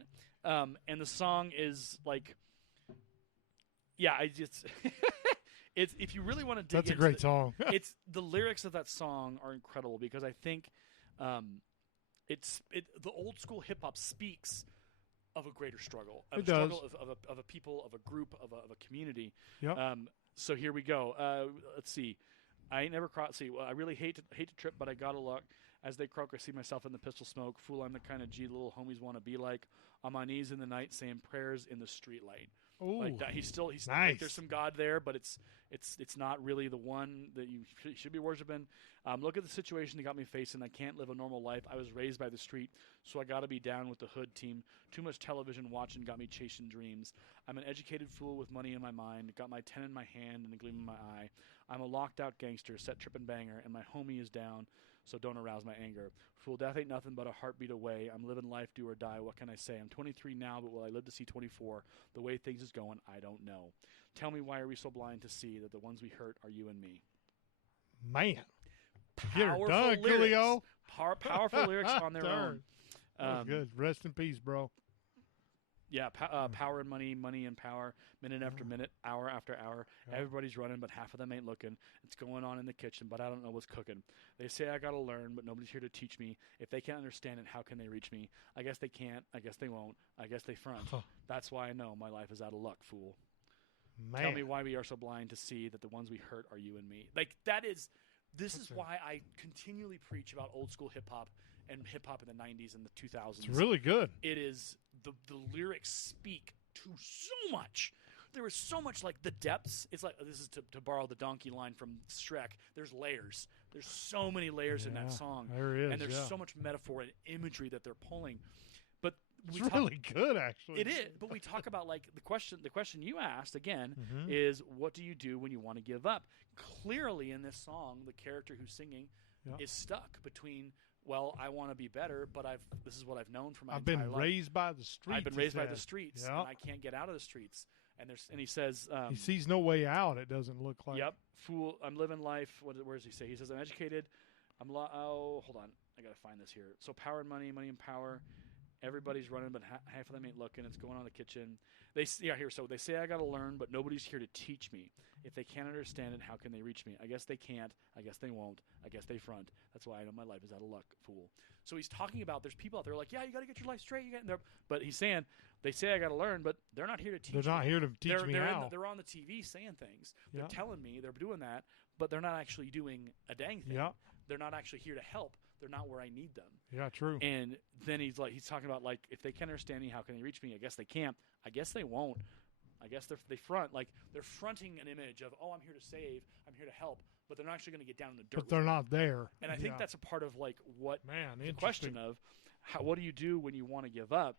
And the song is like, yeah, I just it's if you really want to dig. That's a great song. It's the lyrics of that song are incredible because I think the old school hip hop speaks of a greater struggle, of it a struggle does. of a people, of a group, of a community. Yep. So here we go. Let's see. I ain't never crossed. See, well, I really hate to trip, but I gotta look. As they croak, I see myself in the pistol smoke. Fool, I'm the kind of G little homies want to be like. On my knees in the night, saying prayers in the street light. Ooh, Like that, he's nice. like, there's some God there, but it's not really the one that you should be worshiping. Look at the situation that got me facing. I can't live a normal life. I was raised by the street, so I got to be down with the hood team. Too much television watching got me chasing dreams. I'm an educated fool with money in my mind. Got my 10 in my hand and a gleam in my eye. I'm a locked out gangster, set tripping banger, and my homie is down, so don't arouse my anger. Fool, death ain't nothing but a heartbeat away. I'm living life, do or die. What can I say? I'm 23 now, but will I live to see 24? The way things is going, I don't know. Tell me, why are we so blind to see that the ones we hurt are you and me? Man. Powerful done, lyrics. Coolio. Powerful lyrics on their own. That was good. Rest in peace, bro. Yeah, power and money, money and power, minute after minute, hour after hour. Yeah. Everybody's running, but half of them ain't looking. It's going on in the kitchen, but I don't know what's cooking. They say I gotta learn, but nobody's here to teach me. If they can't understand it, how can they reach me? I guess they can't. I guess they won't. I guess they front. That's why I know my life is out of luck, fool. Man. Tell me why we are so blind to see that the ones we hurt are you and me. Like, that is... This is why I continually preach about old school hip hop and hip hop in the 90s and the 2000s. It's really good. It is the lyrics speak to so much. There is so much, like, the depths. It's like, this is to borrow the donkey line from Shrek. There's layers. There's so many layers in that song. There is. And there's so much metaphor and imagery that they're pulling. But it's really good, actually. It is. But we talk about, like, the question you asked again Mm-hmm. is, what do you do when you want to give up? Clearly in this song, the character who's singing is stuck between, well, I want to be better, but this is what I've known for my entire life. I've been raised by the streets. I've been raised by the streets, Yep. and I can't get out of the streets. And he says, he sees no way out. It doesn't look like. "Yep, fool, I'm living life." Where does he say? He says, "I'm educated. Oh, hold on, I gotta find this here." So power and money, money and power. Everybody's running, but half of them ain't looking. It's going on in the kitchen. So they say I got to learn, but nobody's here to teach me. If they can't understand it, how can they reach me? I guess they can't. I guess they won't. I guess they front. That's why I know my life is out of luck, fool. So he's talking about there's people out there like, yeah, you got to get your life straight. But he's saying, they say I got to learn, but they're not here to teach me. They're not here to teach me how. They're on the TV saying things. Yeah. They're telling me they're doing that, but they're not actually doing a dang thing. Yeah. They're not actually here to help. They're not where I need them. Yeah, true. And then he's talking about, like, if they can't understand me, how can they reach me? I guess they can't. I guess they won't. I guess they front. Like, they're fronting an image of, oh, I'm here to save, I'm here to help, but they're not actually going to get down in the dirt. But they're not there. And I think that's a part of, like, what the interesting. question of what do you do when you want to give up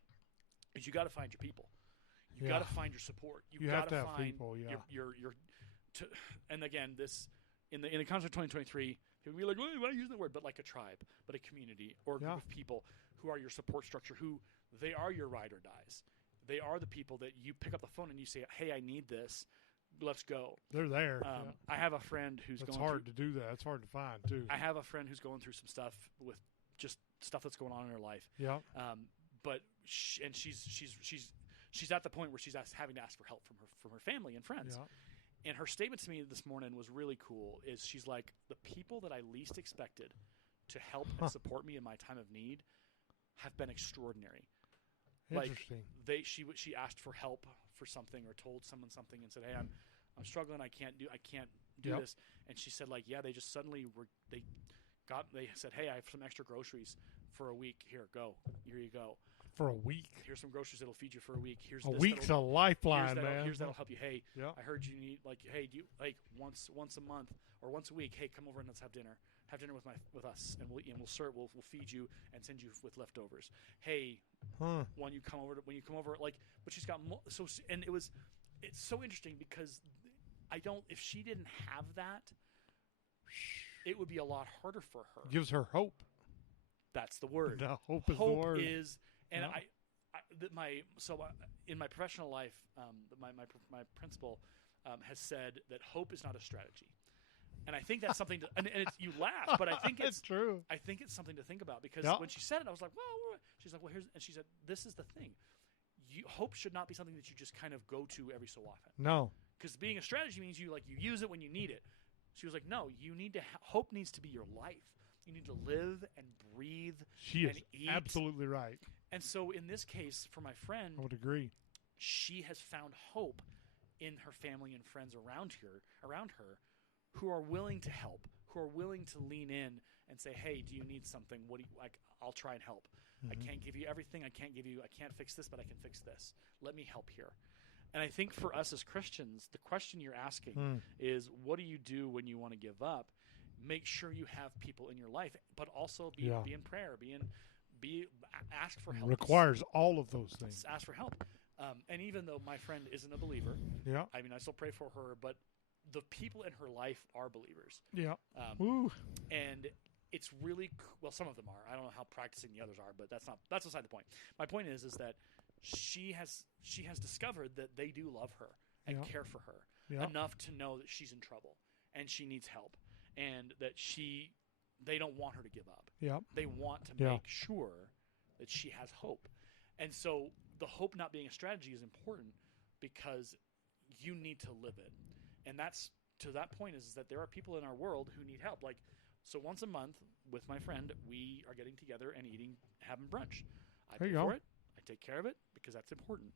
is you got to find your people. You got to find your support. You have to have people. Yeah. And again, this in the concept of 2023. People be like, well, why use that word? But like a tribe, but a community or a group of people who are your support structure, who they are your ride or dies. They are the people that you pick up the phone and you say, hey, I need this. Let's go. They're there. I have a friend who's It's hard to do that. It's hard to find, too. I have a friend who's going through some stuff with just stuff that's going on in her life. Yeah. But she's at the point where she's having to ask for help from her family and friends. Yeah. And her statement to me this morning was really cool. Is she's like, the people that I least expected to help and support me in my time of need have been extraordinary. Interesting. Like she asked for help for something or told someone something and said, hey, I'm struggling. I can't do this. And she said, like, yeah, they just suddenly they said, hey, I have some extra groceries for a week. Here, go. Here you go. For a week. Here's some groceries that'll feed you for a week. Here's a week's a lifeline, man. Here's that'll help you. Hey, yeah. I heard you need, like, hey, do you, like, once a month or once a week, hey, come over and let's have dinner. Have dinner with us, and we'll feed you and send you with leftovers. Hey, when you come over, like, but she's got and it's so interesting because if she didn't have that, it would be a lot harder for her. Gives her hope. That's the word. No, hope is the word. And in my professional life, my principal has said that hope is not a strategy. And I think that's something to, and it's, you laugh, but I think it's true. I think it's something to think about because Yep. when she said it, I was like, well, she's like, well, here's, and she said, this is the thing. Hope should not be something that you just kind of go to every so often. No. Because being a strategy means you use it when you need it. She was like, no, you need to, hope needs to be your life. You need to live and breathe She and is eat. absolutely right. And so in this case, for my friend, I would agree. she has found hope in her family and friends around her who are willing to help, who are willing to lean in and say, hey, do you need something? What do you like? I'll try and help. I can't give you everything. I can't fix this, but I can fix this. Let me help here. And I think for us as Christians, the question you're asking is, what do you do when you want to give up? Make sure you have people in your life, but also be in prayer, ask for help. Requires all of those things. Ask for help. And even though my friend isn't a believer, I mean, I still pray for her, but the people in her life are believers. Yeah. And it's really well, some of them are. I don't know how practicing the others are, but that's beside the point. My point is that she has discovered that they do love her and care for her enough to know that she's in trouble and she needs help, and that they don't want her to give up. Yeah. They want to make sure that she has hope. And so the hope not being a strategy is important because you need to live it. And that's, to that point, is that there are people in our world who need help. Like, so once a month with my friend, we are getting together and having brunch. I pay for it. I take care of it because that's important.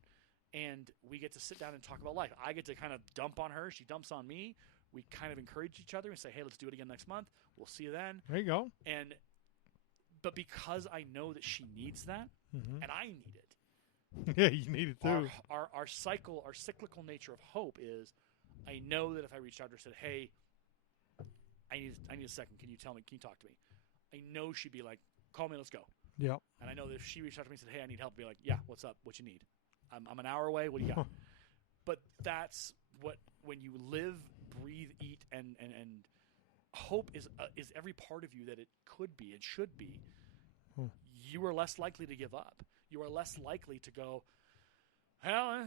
And we get to sit down and talk about life. I get to kind of dump on her. She dumps on me. We kind of encourage each other and say, hey, let's do it again next month. We'll see you then. There you go. But because I know that she needs that, and I need it. Yeah, you need it too. Our cyclical nature of hope is, I know that if I reached out to her and said, hey, I need a second. Can you talk to me? I know she'd be like, call me, let's go. Yeah. And I know that if she reached out to me and said, hey, I need help, I'd be like, yeah, what's up? What you need? I'm an hour away. What do you got? But that's what, when you live, breathe, eat, and hope is every part of you that it could be, it should be, you are less likely to give up. You are less likely to go, hell,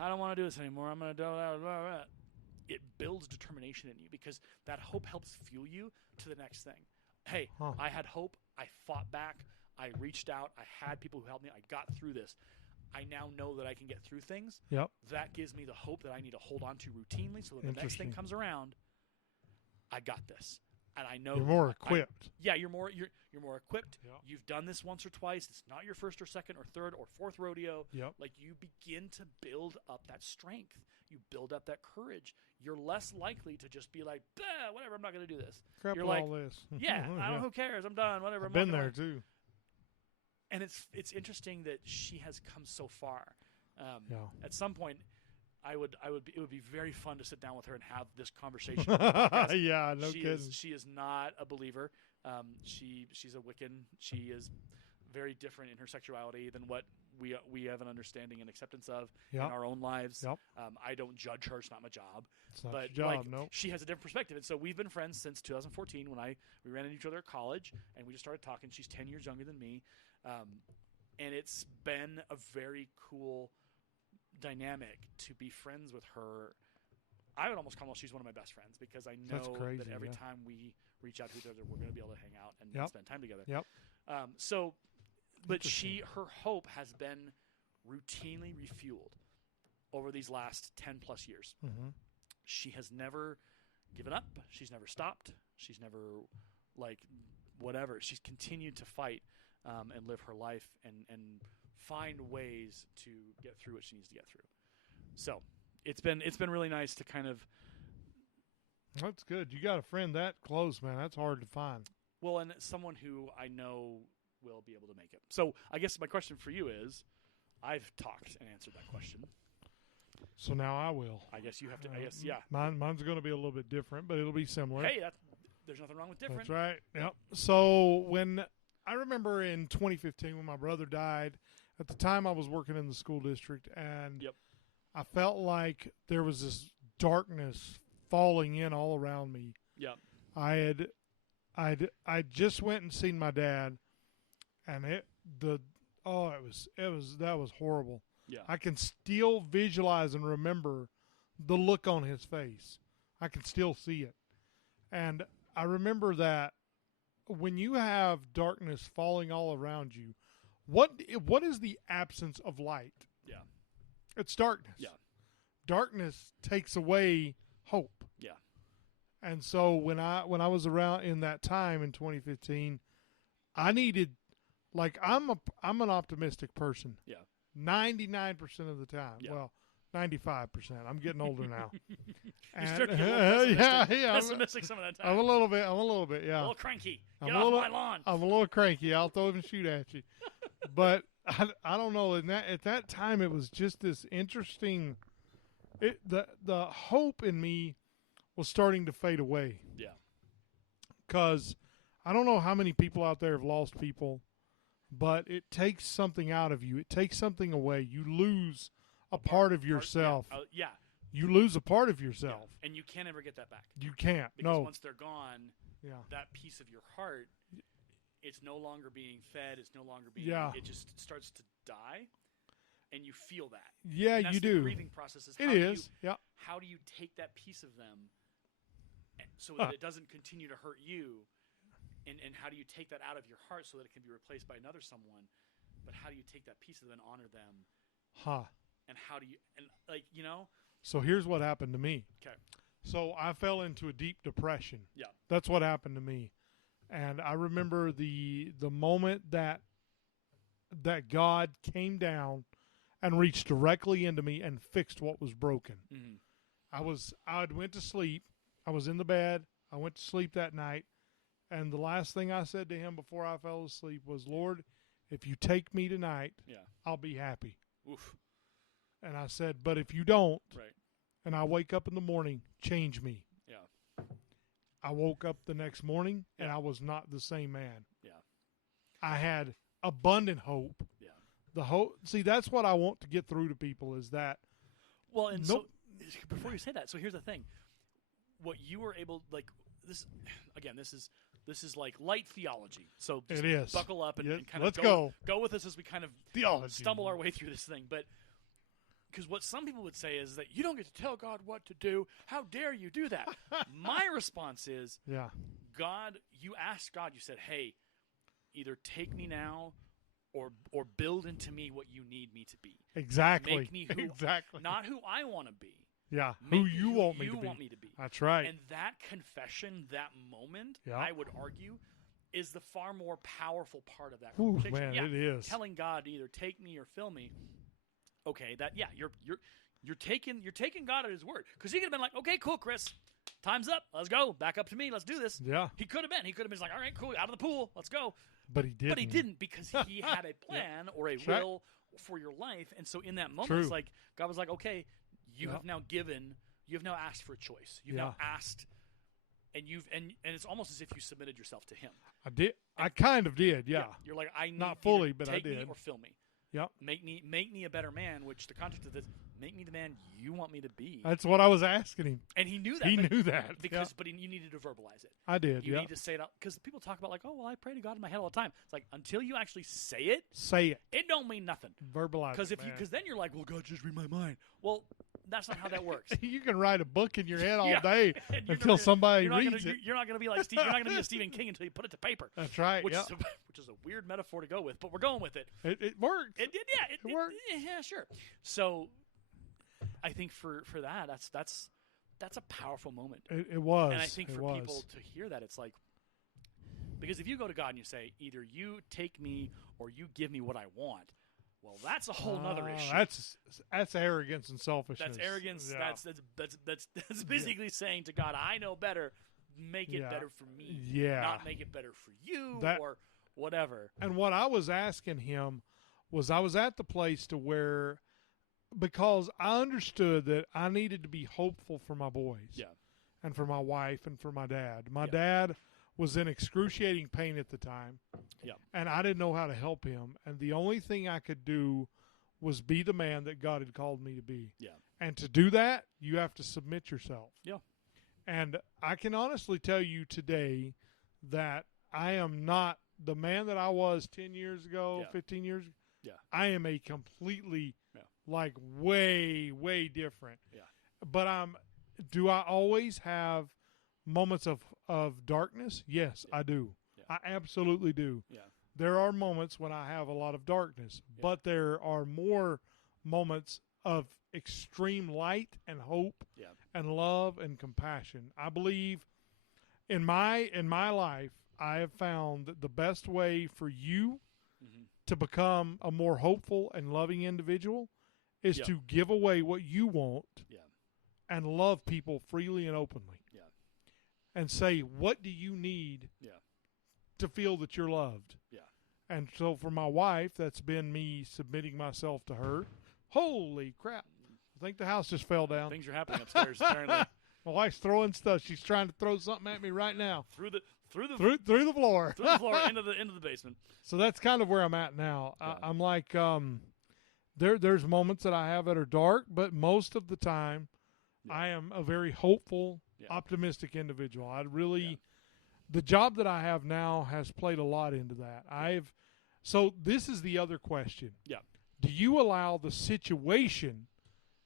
I don't want to do this anymore. I'm going to do that. It builds determination in you because that hope helps fuel you to the next thing. Hey, I had hope. I fought back. I reached out. I had people who helped me. I got through this. I now know that I can get through things. Yep. That gives me the hope that I need to hold on to routinely so that the next thing comes around, I got this. And I know you're more equipped. You're more equipped. Yep. You've done this once or twice. It's not your first or second or third or fourth rodeo. Yep. Like, you begin to build up that strength. You build up that courage. You're less likely to just be like, whatever, I'm not going to do this. Crap You're with like, all this. who cares? I'm done. Whatever. I've been there too. And it's interesting that she has come so far. At some point, it would be very fun to sit down with her and have this conversation. Yeah, no kidding. She is not a believer. She's a Wiccan. She is very different in her sexuality than what we have an understanding and acceptance of in our own lives. Yep. I don't judge her. It's not my job. It's not but your job, no. She has a different perspective. And so we've been friends since 2014 when we ran into each other at college, and we just started talking. She's 10 years younger than me. And it's been a very cool dynamic to be friends with her. I would almost call her, she's one of my best friends because I know that every time we reach out to each other, we're going to be able to hang out and spend time together. Yep. But her hope has been routinely refueled over these last 10 plus years. Mm-hmm. She has never given up. She's never stopped. She's never whatever. She's continued to fight and live her life and find ways to get through what she needs to get through. So it's been really nice to kind of. That's good. You got a friend that close, man. That's hard to find. Well, and someone who I know will be able to make it. So I guess my question for you is, I've talked and answered that question. So now I will. I guess you have to. I guess yeah. Mine's going to be a little bit different, but it'll be similar. Hey, there's nothing wrong with different. That's right. Yep. So when I remember in 2015 when my brother died, at the time I was working in the school district, and I felt like there was this darkness falling in all around me. Yep. I just went and seen my dad, and that was horrible. Yeah. I can still visualize and remember the look on his face. I can still see it. And I remember that when you have darkness falling all around you, what is the absence of light? Yeah. It's darkness. Yeah. Darkness takes away hope. Yeah. And so when I was around in that time in 2015, I needed, like, I'm an optimistic person. Yeah. 99% of the time. Yeah. Well, 95%. I'm getting older now. You're starting to get a little yeah. pessimistic some of that time. I'm a little bit. Yeah. A little cranky. I'm Get a off little- my lawn. I'm a little cranky. I'll throw and shoot at you. But I don't know. At that time, it was just this interesting. The hope in me was starting to fade away. Yeah. Because I don't know how many people out there have lost people, but it takes something out of you. It takes something away. You lose a part of yourself. Yeah. You lose a part of yourself. Yeah. And you can't ever get that back. You can't. Because once they're gone, yeah, that piece of your heart, it's no longer being fed. It's no longer being. Yeah. It just starts to die, and you feel that. Yeah, and that's you the do. grieving process is. Yeah. How do you take that piece of them, so that it doesn't continue to hurt you, and how do you take that out of your heart so that it can be replaced by another someone? But how do you take that piece of them and honor them? And how do you So here's what happened to me. Okay. So I fell into a deep depression. Yeah. That's what happened to me. And I remember the moment that God came down and reached directly into me and fixed what was broken. Mm-hmm. I went to sleep. I was in the bed. I went to sleep that night. And the last thing I said to him before I fell asleep was, Lord, if you take me tonight, I'll be happy. Oof. And I said, but if you don't, right, and I wake up in the morning, change me. Yeah. I woke up the next morning, and I was not the same man. Yeah. I had abundant hope. Yeah. The hope. See, that's what I want to get through to people is that. Well, and so before you say that, so here's the thing: what you were able, like this, again, this is like light theology. So just it is. Buckle up and kind let's of go with us as we kind of theology stumble our way through this thing, but. Because what some people would say is that you don't get to tell God what to do. How dare you do that? My response is, God, you asked God, you said, hey, either take me now or build into me what you need me to be. Exactly. Make me not who I want to be. Yeah, who you want me to be. That's right. And that confession, that moment, I would argue, is the far more powerful part of that conversation. Man, it is. Telling God to either take me or fill me. Okay, you're taking God at His word, because He could have been like, okay, cool, Chris, time's up, let's go, back up to me, let's do this. Yeah, he could have been like, all right, cool, out of the pool, let's go. But he didn't. Because He had a plan or a will for your life, and so in that moment, it's like God was like, okay, you have now asked for a choice. You've now asked, and it's almost as if you submitted yourself to Him. I did. I kind of did. Yeah. You're like, I need not fully, but take I did. Me or fill me. Yep. Make me a better man, which the context of this, make me the man you want me to be. That's what I was asking him. And he knew that. He knew that. But you needed to verbalize it. I did, You need to say it out. Because people talk about like, oh, well, I pray to God in my head all the time. It's like, until you actually say it. It don't mean nothing. Verbalize it, Because then you're like, well, God, just read my mind. Well, that's not how that works. You can write a book in your head all day until somebody reads it. You're not going to be like Steve. You're not going to be a Stephen King until you put it to paper. That's right. Which is a weird metaphor to go with, but we're going with it. It worked. It did. Yeah, it worked. Yeah, sure. So, I think for that, that's a powerful moment. It was. And I think for people to hear that, it's like, because if you go to God and you say, either you take me or you give me what I want. Well, that's a whole nother issue. That's arrogance and selfishness. That's arrogance. Yeah. That's basically saying to God, I know better. Make it better for me. Yeah. Not make it better for you or whatever. And what I was asking him was, I was at the place to where, because I understood that I needed to be hopeful for my boys. Yeah. And for my wife and for my dad. My dad was in excruciating pain at the time. Yeah. And I didn't know how to help him. And the only thing I could do was be the man that God had called me to be. Yeah. And to do that, you have to submit yourself. Yeah. And I can honestly tell you today that I am not the man that I was 10 years ago, 15 years ago. Yeah. I am a completely, way, way different. Yeah. But do I always have moments of darkness? Yes, I do. Yeah. I absolutely do. Yeah. There are moments when I have a lot of darkness, but there are more moments of extreme light and hope and love and compassion. I believe in my life, I have found that the best way for you to become a more hopeful and loving individual is to give away what you want and love people freely and openly. And say, what do you need to feel that you're loved? And so for my wife, that's been me submitting myself to her. Holy crap. I think the house just fell down. Things are happening upstairs, apparently. My wife's throwing stuff. She's trying to throw something at me right now. Through the floor. Through the floor into the basement. So that's kind of where I'm at now. Yeah. I'm like, there's moments that I have that are dark, but most of the time I am a very hopeful, optimistic individual. I really, the job that I have now has played a lot into that. So this is the other question. Yeah. Do you allow the situation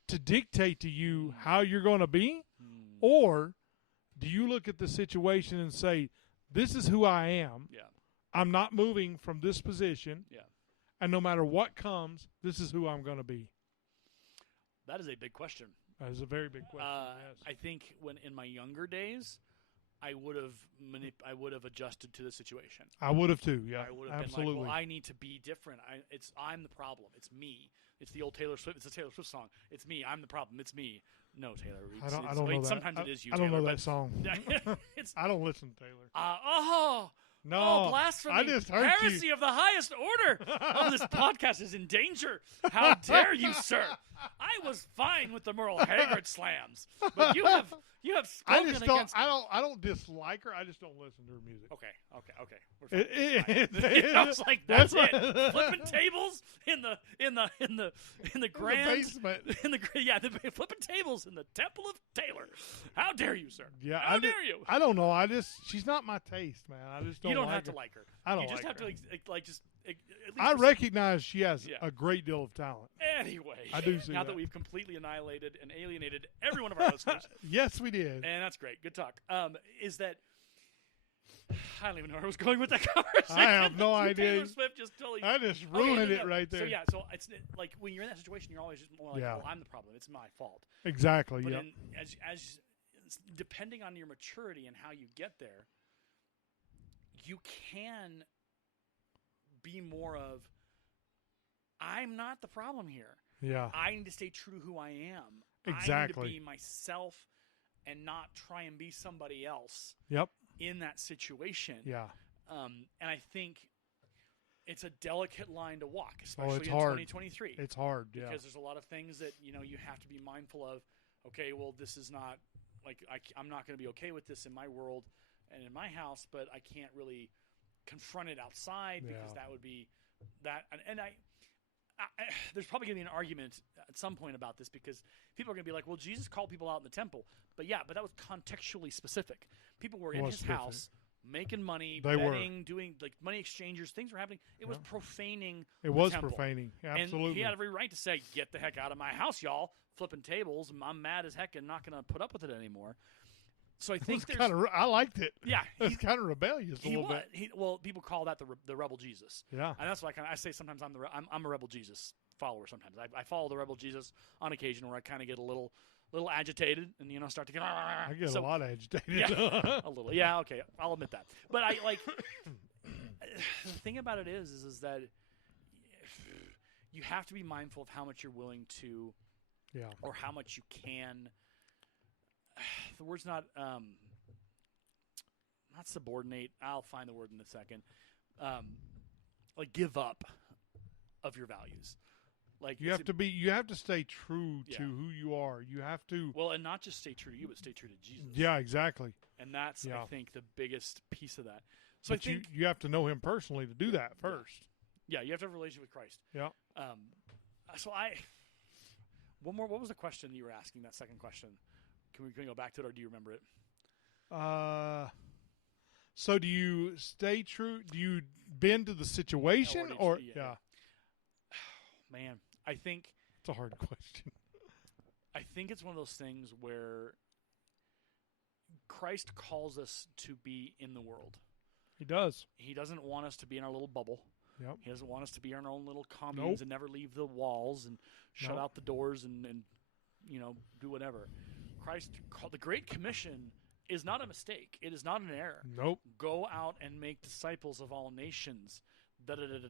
to dictate to you how you're going to be? Or do you look at the situation and say, this is who I am. Yeah. I'm not moving from this position. Yeah. And no matter what comes, this is who I'm going to be. That is a big question. That is a very big question. Yes. I think when in my younger days, I would have adjusted to the situation. I would have too. Yeah, I would have absolutely. been like, well, I need to be different. I'm the problem. It's me. It's the old Taylor Swift. It's a Taylor Swift song. It's me. I'm the problem. It's me. No, Taylor. I don't know that. Sometimes it is you. I don't Taylor, know that song. I don't listen to Taylor. No, oh, blasphemy! I just heard Heresy of the highest order. Oh, this podcast is in danger. How dare you, sir? I was fine with the Merle Haggard slams, but you have spoken against. I don't dislike her. I just don't listen to her music. Okay. We're fine. I was like, that's it. Flipping tables in the grand basement. The flipping tables in the Temple of Taylor. How dare you, sir? Yeah, how dare you? I don't know. She's not my taste, man. I just don't. You don't like have her. to like her. I don't. You just like have her. to like just. I recognize she has a great deal of talent. Anyway, I do see now that we've completely annihilated and alienated every one of our listeners. Yes, we did. And that's great. Good talk. Is that I don't even know where I was going with that conversation. I have no idea. Taylor Swift just totally. I just ruined it right there. So it's like when you're in that situation, you're always just more like, well, I'm the problem. It's my fault. Exactly. But yeah. As depending on your maturity and how you get there, you can be more of, I'm not the problem here. Yeah. I need to stay true to who I am. Exactly. I need to be myself and not try and be somebody else. Yep. In that situation. Yeah. And I think it's a delicate line to walk, especially in hard. 2023. It's hard, yeah. Because there's a lot of things that, you have to be mindful of. Okay, well, this is not, like, I'm not going to be okay with this in my world and in my house, but I can't really confront it outside because that would be that. And I there's probably going to be an argument at some point about this because people are going to be like, well, Jesus called people out in the temple. But that was contextually specific. People were in his house making money, betting, doing like money exchangers. Things were happening. It was profaning the temple. Profaning. Absolutely. And he had every right to say, get the heck out of my house, y'all. Flipping tables. I'm mad as heck and not going to put up with it anymore. So I think I liked it. Yeah, it's kind of rebellious a little bit. Well, people call that the rebel Jesus. Yeah, and that's why I say sometimes I'm a rebel Jesus follower. Sometimes I follow the rebel Jesus on occasion where I kind of get a little agitated and start to get. I get a lot agitated. Yeah, a little. Yeah, okay, I'll admit that. But I like the thing about it is that you have to be mindful of how much you're willing to, or how much you can. The word's not subordinate. I'll find the word in a second. Like give up of your values. Like you have to stay true to who you are. You have to. Well, and not just stay true to you, but stay true to Jesus. Yeah, exactly. And that's I think the biggest piece of that. So but I think you have to know him personally to do that first. Yeah, you have to have a relationship with Christ. Yeah. So what was the question you were asking? That second question. Can we go back to it, or do you remember it? So do you stay true? Do you bend to the situation, or Man, I think it's a hard question. I think it's one of those things where Christ calls us to be in the world. He does. He doesn't want us to be in our little bubble. Yep. He doesn't want us to be in our own little communes and never leave the walls and shut out the doors and do whatever. Christ called the Great Commission is not a mistake. It is not an error. Nope. Go out and make disciples of all nations.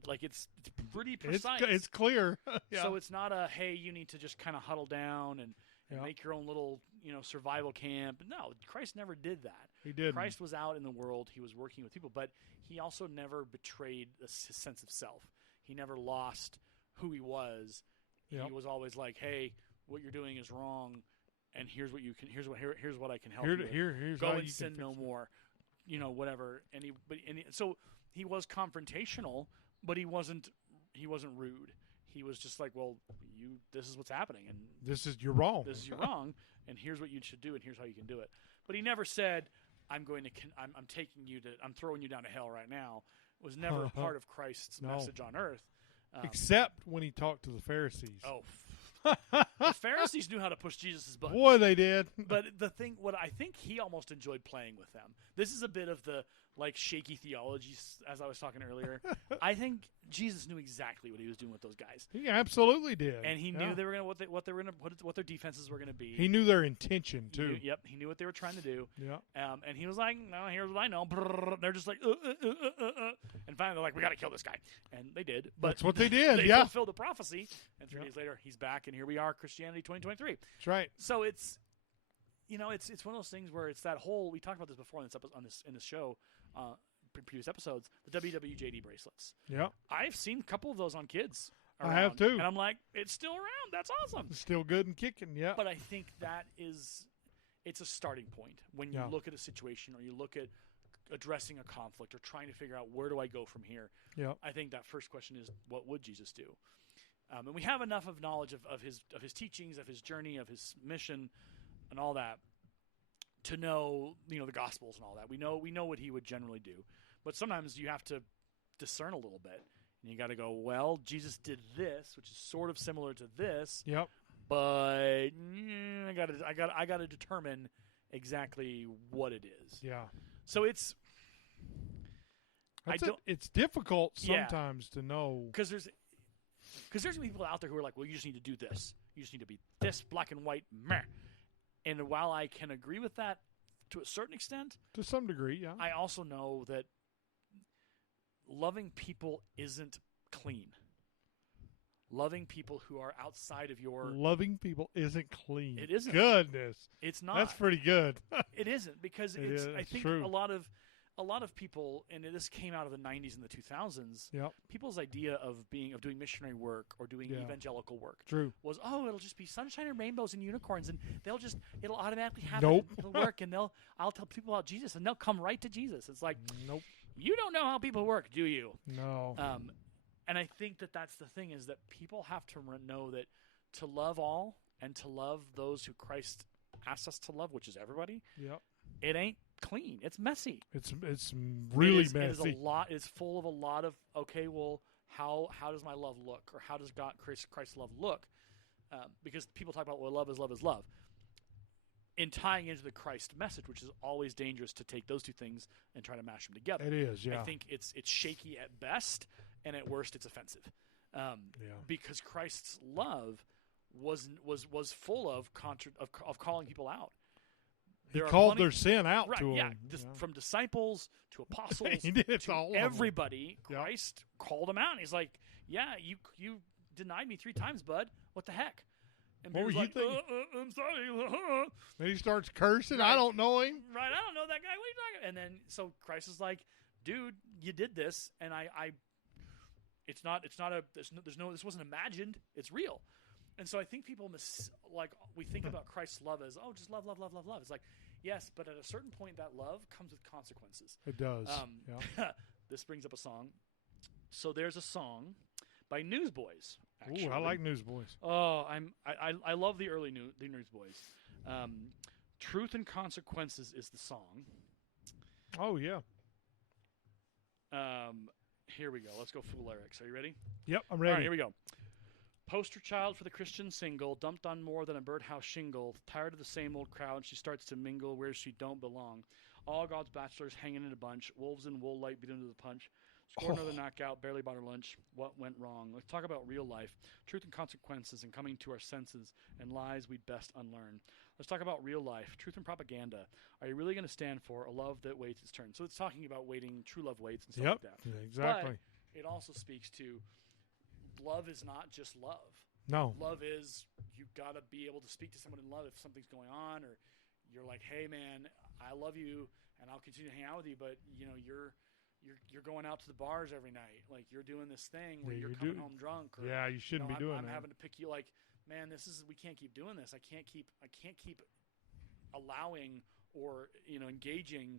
Like it's pretty precise. It's clear. Yeah. So it's not a, hey, you need to just kind of huddle down and make your own little, survival camp. No, Christ never did that. He did. Christ was out in the world. He was working with people, but he also never betrayed his sense of self. He never lost who he was. Yep. He was always like, hey, what you're doing is wrong, and here's what I can help you with. Here's Go how and you sin can no fix more. Whatever. So he was confrontational, but he wasn't rude. He was just like, well, this is what's happening, and you're wrong. You're wrong, and here's what you should do, and here's how you can do it. But he never said, I'm throwing you down to hell right now. It was never a part of Christ's message on earth. Except when he talked to the Pharisees. Oh, the Pharisees knew how to push Jesus' buttons. Boy, they did. But what I think he almost enjoyed playing with them. This is a bit of the shaky theology, as I was talking earlier. I think Jesus knew exactly what he was doing with those guys. He absolutely did, and he knew they were gonna what their defenses were gonna be. He knew their intention too. He knew what they were trying to do. Yeah. And he was like, "No, here's what I know." They're just like, and finally they're like, "We got to kill this guy," and they did. But that's what they did. They fulfilled the prophecy, and 3 days later, he's back, and here we are, Christianity 2023. That's right. So it's one of those things where it's that whole. We talked about this before in this show. Previous episodes, the WWJD bracelets. Yeah, I've seen a couple of those on kids. I have too, and I'm like, it's still around. That's awesome. It's still good and kicking. Yeah, but I think it's a starting point when you look at a situation or you look at addressing a conflict or trying to figure out where do I go from here. Yeah, I think that first question is, what would Jesus do? And we have enough of knowledge of his teachings, of his journey, of his mission, and all that to know the Gospels and all that. We know what he would generally do. But sometimes you have to discern a little bit, and you got to go, well, Jesus did this, which is sort of similar to this. Yep. But I got to determine exactly what it is. Yeah. So it's difficult sometimes to know because there's people out there who are like, well, you just need to do this. You just need to be this black and white. Meh. And while I can agree with that to a certain extent, to some degree, yeah, I also know that loving people isn't clean. Loving people who are outside of your... Loving people isn't clean. It isn't. Goodness. It's not. That's pretty good. It isn't because I think true. a lot of people, and this came out of the 90s and the 2000s, yep. people's idea of doing missionary work or doing evangelical work was, it'll just be sunshine and rainbows and unicorns, and it'll automatically happen. Nope. It'll work, and I'll tell people about Jesus, and they'll come right to Jesus. It's like, nope. You don't know how people work, do you? No. And I think that's the thing is that people have to know that to love all and to love those who Christ asks us to love, which is everybody. Yep. It ain't clean. It's messy. It's really messy. It is a lot. It's full of a lot of how does my love look, or how does Christ's love look? Because people talk about love is love is love. In tying into the Christ message, which is always dangerous to take those two things and try to mash them together. It is, yeah. I think it's shaky at best, and at worst, it's offensive. Because Christ's love was full of calling people out. He called their sin out to them. From disciples to apostles he did to all everybody. Christ called them out. And he's like, "Yeah, you denied me 3 times, bud. What the heck?" And what were you thinking? I'm sorry. Then he starts cursing. Right. I don't know him. Right, I don't know that guy. What are you talking about? And then so Christ is like, "Dude, you did this, and this wasn't imagined. It's real." And so I think people we think about Christ's love as, just love, love, love, love, love. It's like, yes, but at a certain point, that love comes with consequences. It does. This brings up a song. So there's a song by Newsboys. Actually. Ooh, I like Newsboys. Oh, I love the early the Newsboys. Truth and Consequences is the song. Oh yeah. Here we go. Let's go full lyrics. Are you ready? Yep, I'm ready. All right, here we go. Poster child for the Christian single, dumped on more than a birdhouse shingle, tired of the same old crowd, she starts to mingle where she don't belong. All God's bachelors hanging in a bunch, wolves in wool light beat into the punch. Score another knockout, barely bought her lunch. What went wrong? Let's talk about real life, truth and consequences, and coming to our senses, and lies we'd best unlearn. Let's talk about real life, truth and propaganda. Are you really going to stand for a love that waits its turn? So it's talking about waiting, true love waits, and stuff like that. Yeah, exactly. But it also speaks to love is not just love. No. Love is you've got to be able to speak to someone in love if something's going on, or you're like, hey man, I love you and I'll continue to hang out with you, but you're going out to the bars every night. Like you're doing this thing where you're coming home drunk. Or, you shouldn't be doing that. I'm having to pick you. Like, man, we can't keep doing this. I can't keep allowing or engaging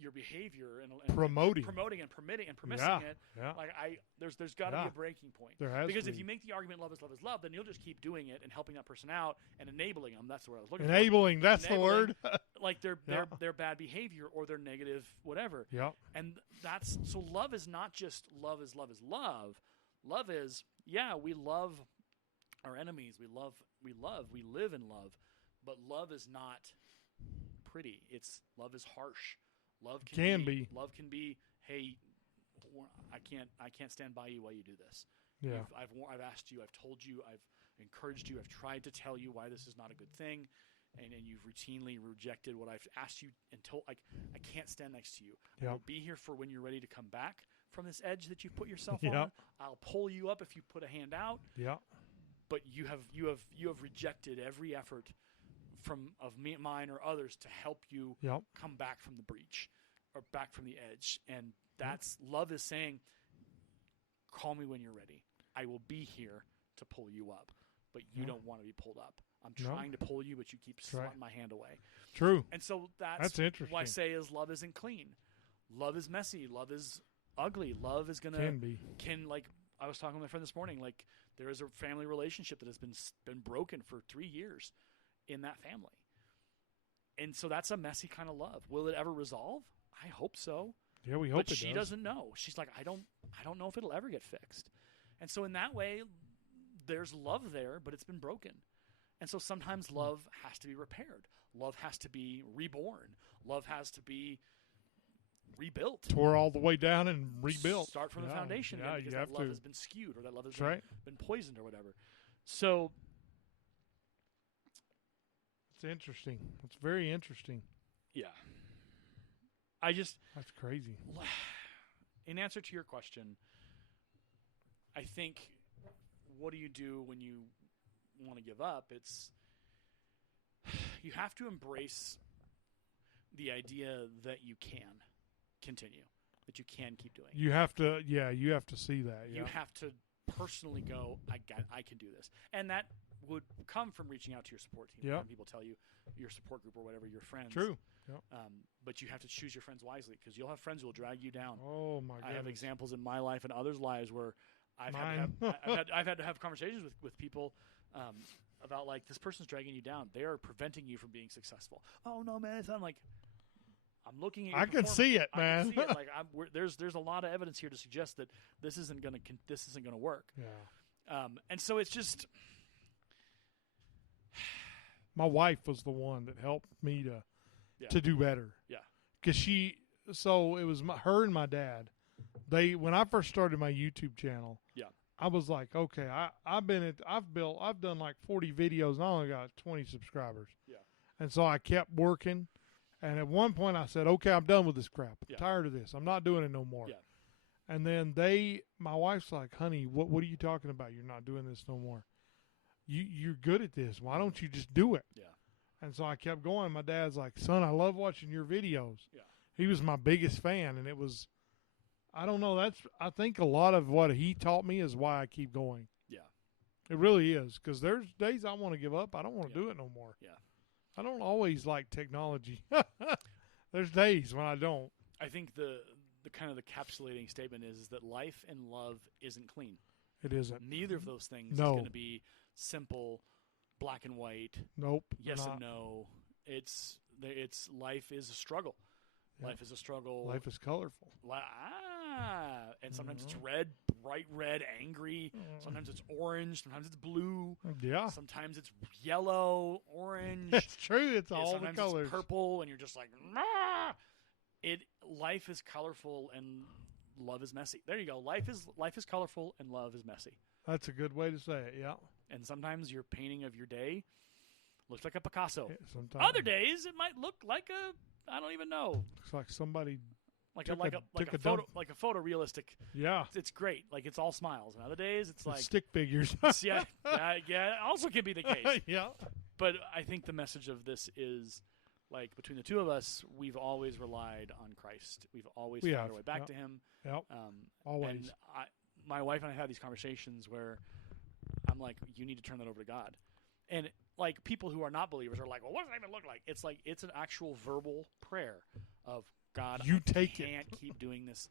your behavior and promoting and permitting and permissing it. Yeah. Like there's got to be a breaking point. There has because to if be. you make the argument love is love, then you'll just keep doing it and helping that person out and enabling them. That's what I was looking for. That's the word. Like their bad behavior or their negative whatever. Yeah. And that's so love is not just love is love is love. Love is we love our enemies. We live in love, but love is not pretty. Love is harsh. Love can be. Love can be. Hey, I can't stand by you while you do this. Yeah. I've asked you. I've told you. I've encouraged you. I've tried to tell you why this is not a good thing, and you've routinely rejected what I've asked you until I can't stand next to you. Yep. I'll be here for when you're ready to come back from this edge that you've put yourself on. I'll pull you up if you put a hand out. Yeah. But you have rejected every effort of mine or others to help you come back from the breach or back from the edge. And that's love is saying, call me when you're ready. I will be here to pull you up, but you don't want to be pulled up. I'm trying to pull you, but you keep slotting my hand away. True. And so that's interesting. What I say is love isn't clean. Love is messy. Love is ugly. Love is like I was talking with my friend this morning, like there is a family relationship that has been broken for 3 years in that family. And so that's a messy kind of love. Will it ever resolve? I hope so. Yeah, we hope but it she does. Doesn't know. She's like, I don't know if it'll ever get fixed. And so in that way, there's love there, but it's been broken. And so sometimes love has to be repaired. Love has to be reborn. Love has to be rebuilt. Tore all the way down and rebuilt. Start from the foundation again because that love has been skewed or that love has been poisoned or whatever. So it's interesting. It's very interesting. Yeah. That's crazy. In answer to your question, I think what do you do when you want to give up? It's you have to embrace the idea that you can continue, that you can keep doing it. You have to see that. Yeah. You have to personally go, I can do this. And that would come from reaching out to your support team. When people tell you your support group or whatever, your friends. True. Yep. But you have to choose your friends wisely because you'll have friends who will drag you down. Oh my goodness. I have examples in my life and others' lives where I've had to have conversations with people about like this person's dragging you down. They are preventing you from being successful. Oh no, man! I'm like, I'm looking at. Your I can see it, man. I can see it. Like there's a lot of evidence here to suggest that this isn't gonna work. Yeah. And so it's just. My wife was the one that helped me to do better. Yeah. Because it was her and my dad. When I first started my YouTube channel, I was like, okay, I've done like 40 videos and I only got 20 subscribers. Yeah. And so I kept working. And at one point I said, okay, I'm done with this crap. I'm tired of this. I'm not doing it no more. Yeah. And then my wife's like, honey, what are you talking about? You're not doing this no more. You're good at this. Why don't you just do it? Yeah. And so I kept going. My dad's like, son, I love watching your videos. Yeah. He was my biggest fan. And it was, I don't know. I think a lot of what he taught me is why I keep going. Yeah. It really is. Because there's days I want to give up. I don't want to do it no more. Yeah. I don't always like technology. There's days when I don't. I think the kind of the encapsulating statement is that life and love isn't clean. It isn't. Neither of those things is going to be simple, black and white. Nope. Yes and no. It's life is a struggle. Yeah. Life is a struggle. Life is colorful. and sometimes it's red, bright red, angry. Sometimes it's orange. Sometimes it's blue. Yeah. Sometimes it's yellow, orange. That's true. It's all the sometimes colors. It's purple, and you're just like, life is colorful and love is messy. There you go. Life is colorful and love is messy. That's a good way to say it. Yeah. And sometimes your painting of your day looks like a Picasso. Sometimes. Other days it might look like I don't even know. Looks like somebody Like took a photorealistic. Yeah. It's great. Like it's all smiles. And other days it's like stick figures. yeah. It also can be the case. Yeah. But I think the message of this is, like, between the two of us, we've always relied on Christ. We've always found our way back to Him. Yep. Always. And my wife and I have these conversations where I'm like, you need to turn that over to God. And, like, people who are not believers are like, well, what does that even look like? It's like it's an actual verbal prayer of, God, I can't keep doing this.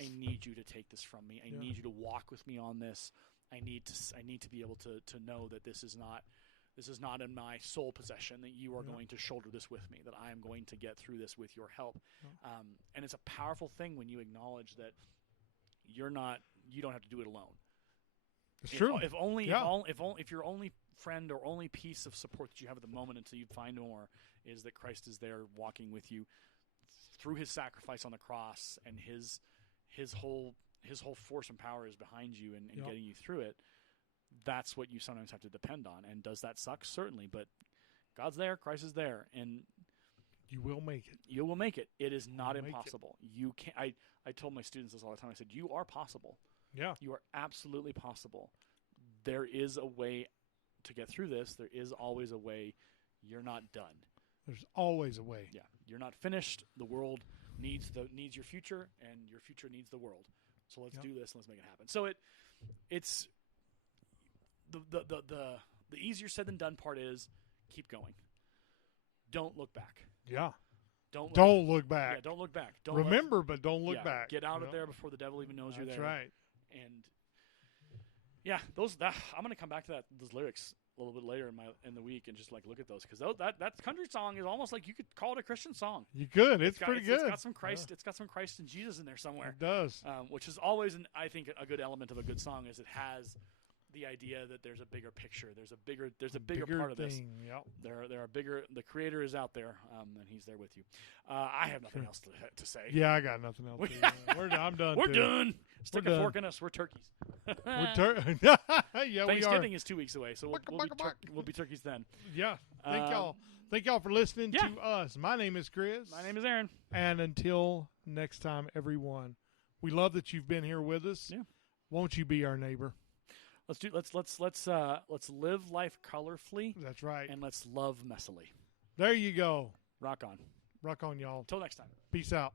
I need you to take this from me. I need you to walk with me on this. I need to be able to know that this is not in my sole possession, that you are going to shoulder this with me, that I am going to get through this with your help. And it's a powerful thing when you acknowledge that you don't have to do it alone. It's true. If your only friend or only piece of support that you have at the moment until you find more is that Christ is there walking with you through His sacrifice on the cross, and his whole force and power is behind you and getting you through it. That's what you sometimes have to depend on. And does that suck? Certainly, but God's there, Christ is there, and you will make it. You will make it. It is not impossible. You can. I told my students this all the time. I said, you are possible. Yeah. You are absolutely possible. There is a way to get through this. There is always a way. You're not done. There's always a way. Yeah. You're not finished. The world needs your future, and your future needs the world. So let's do this and let's make it happen. So it's the easier said than done part is keep going. Don't look back. Yeah. Don't look back. Yeah, don't look back. Remember, but don't look back. Get out of there before the devil even knows you're there. That's right. And yeah, I'm going to come back to those lyrics a little bit later in the week and just like look at those, because that country song is almost like you could call it a Christian song. You could. It's pretty good. It's got some Christ. Yeah. It's got some Christ and Jesus in there somewhere. It does. Which is always, I think, a good element of a good song is it has the idea that there's a bigger picture. There's a bigger part of this. Yep. There are bigger. The Creator is out there, and He's there with you. I have nothing else to say. Yeah, I got nothing else. I'm done. We're done. Stick a fork in us. We're turkeys. Yeah, Thanksgiving is 2 weeks away, so we'll be turkeys then. Yeah. Thank y'all for listening to us. My name is Chris. My name is Aaron. And until next time, everyone, we love that you've been here with us. Yeah. Won't you be our neighbor? Let's live life colorfully. That's right. And let's love messily. There you go. Rock on. Rock on, y'all. Until next time. Peace out.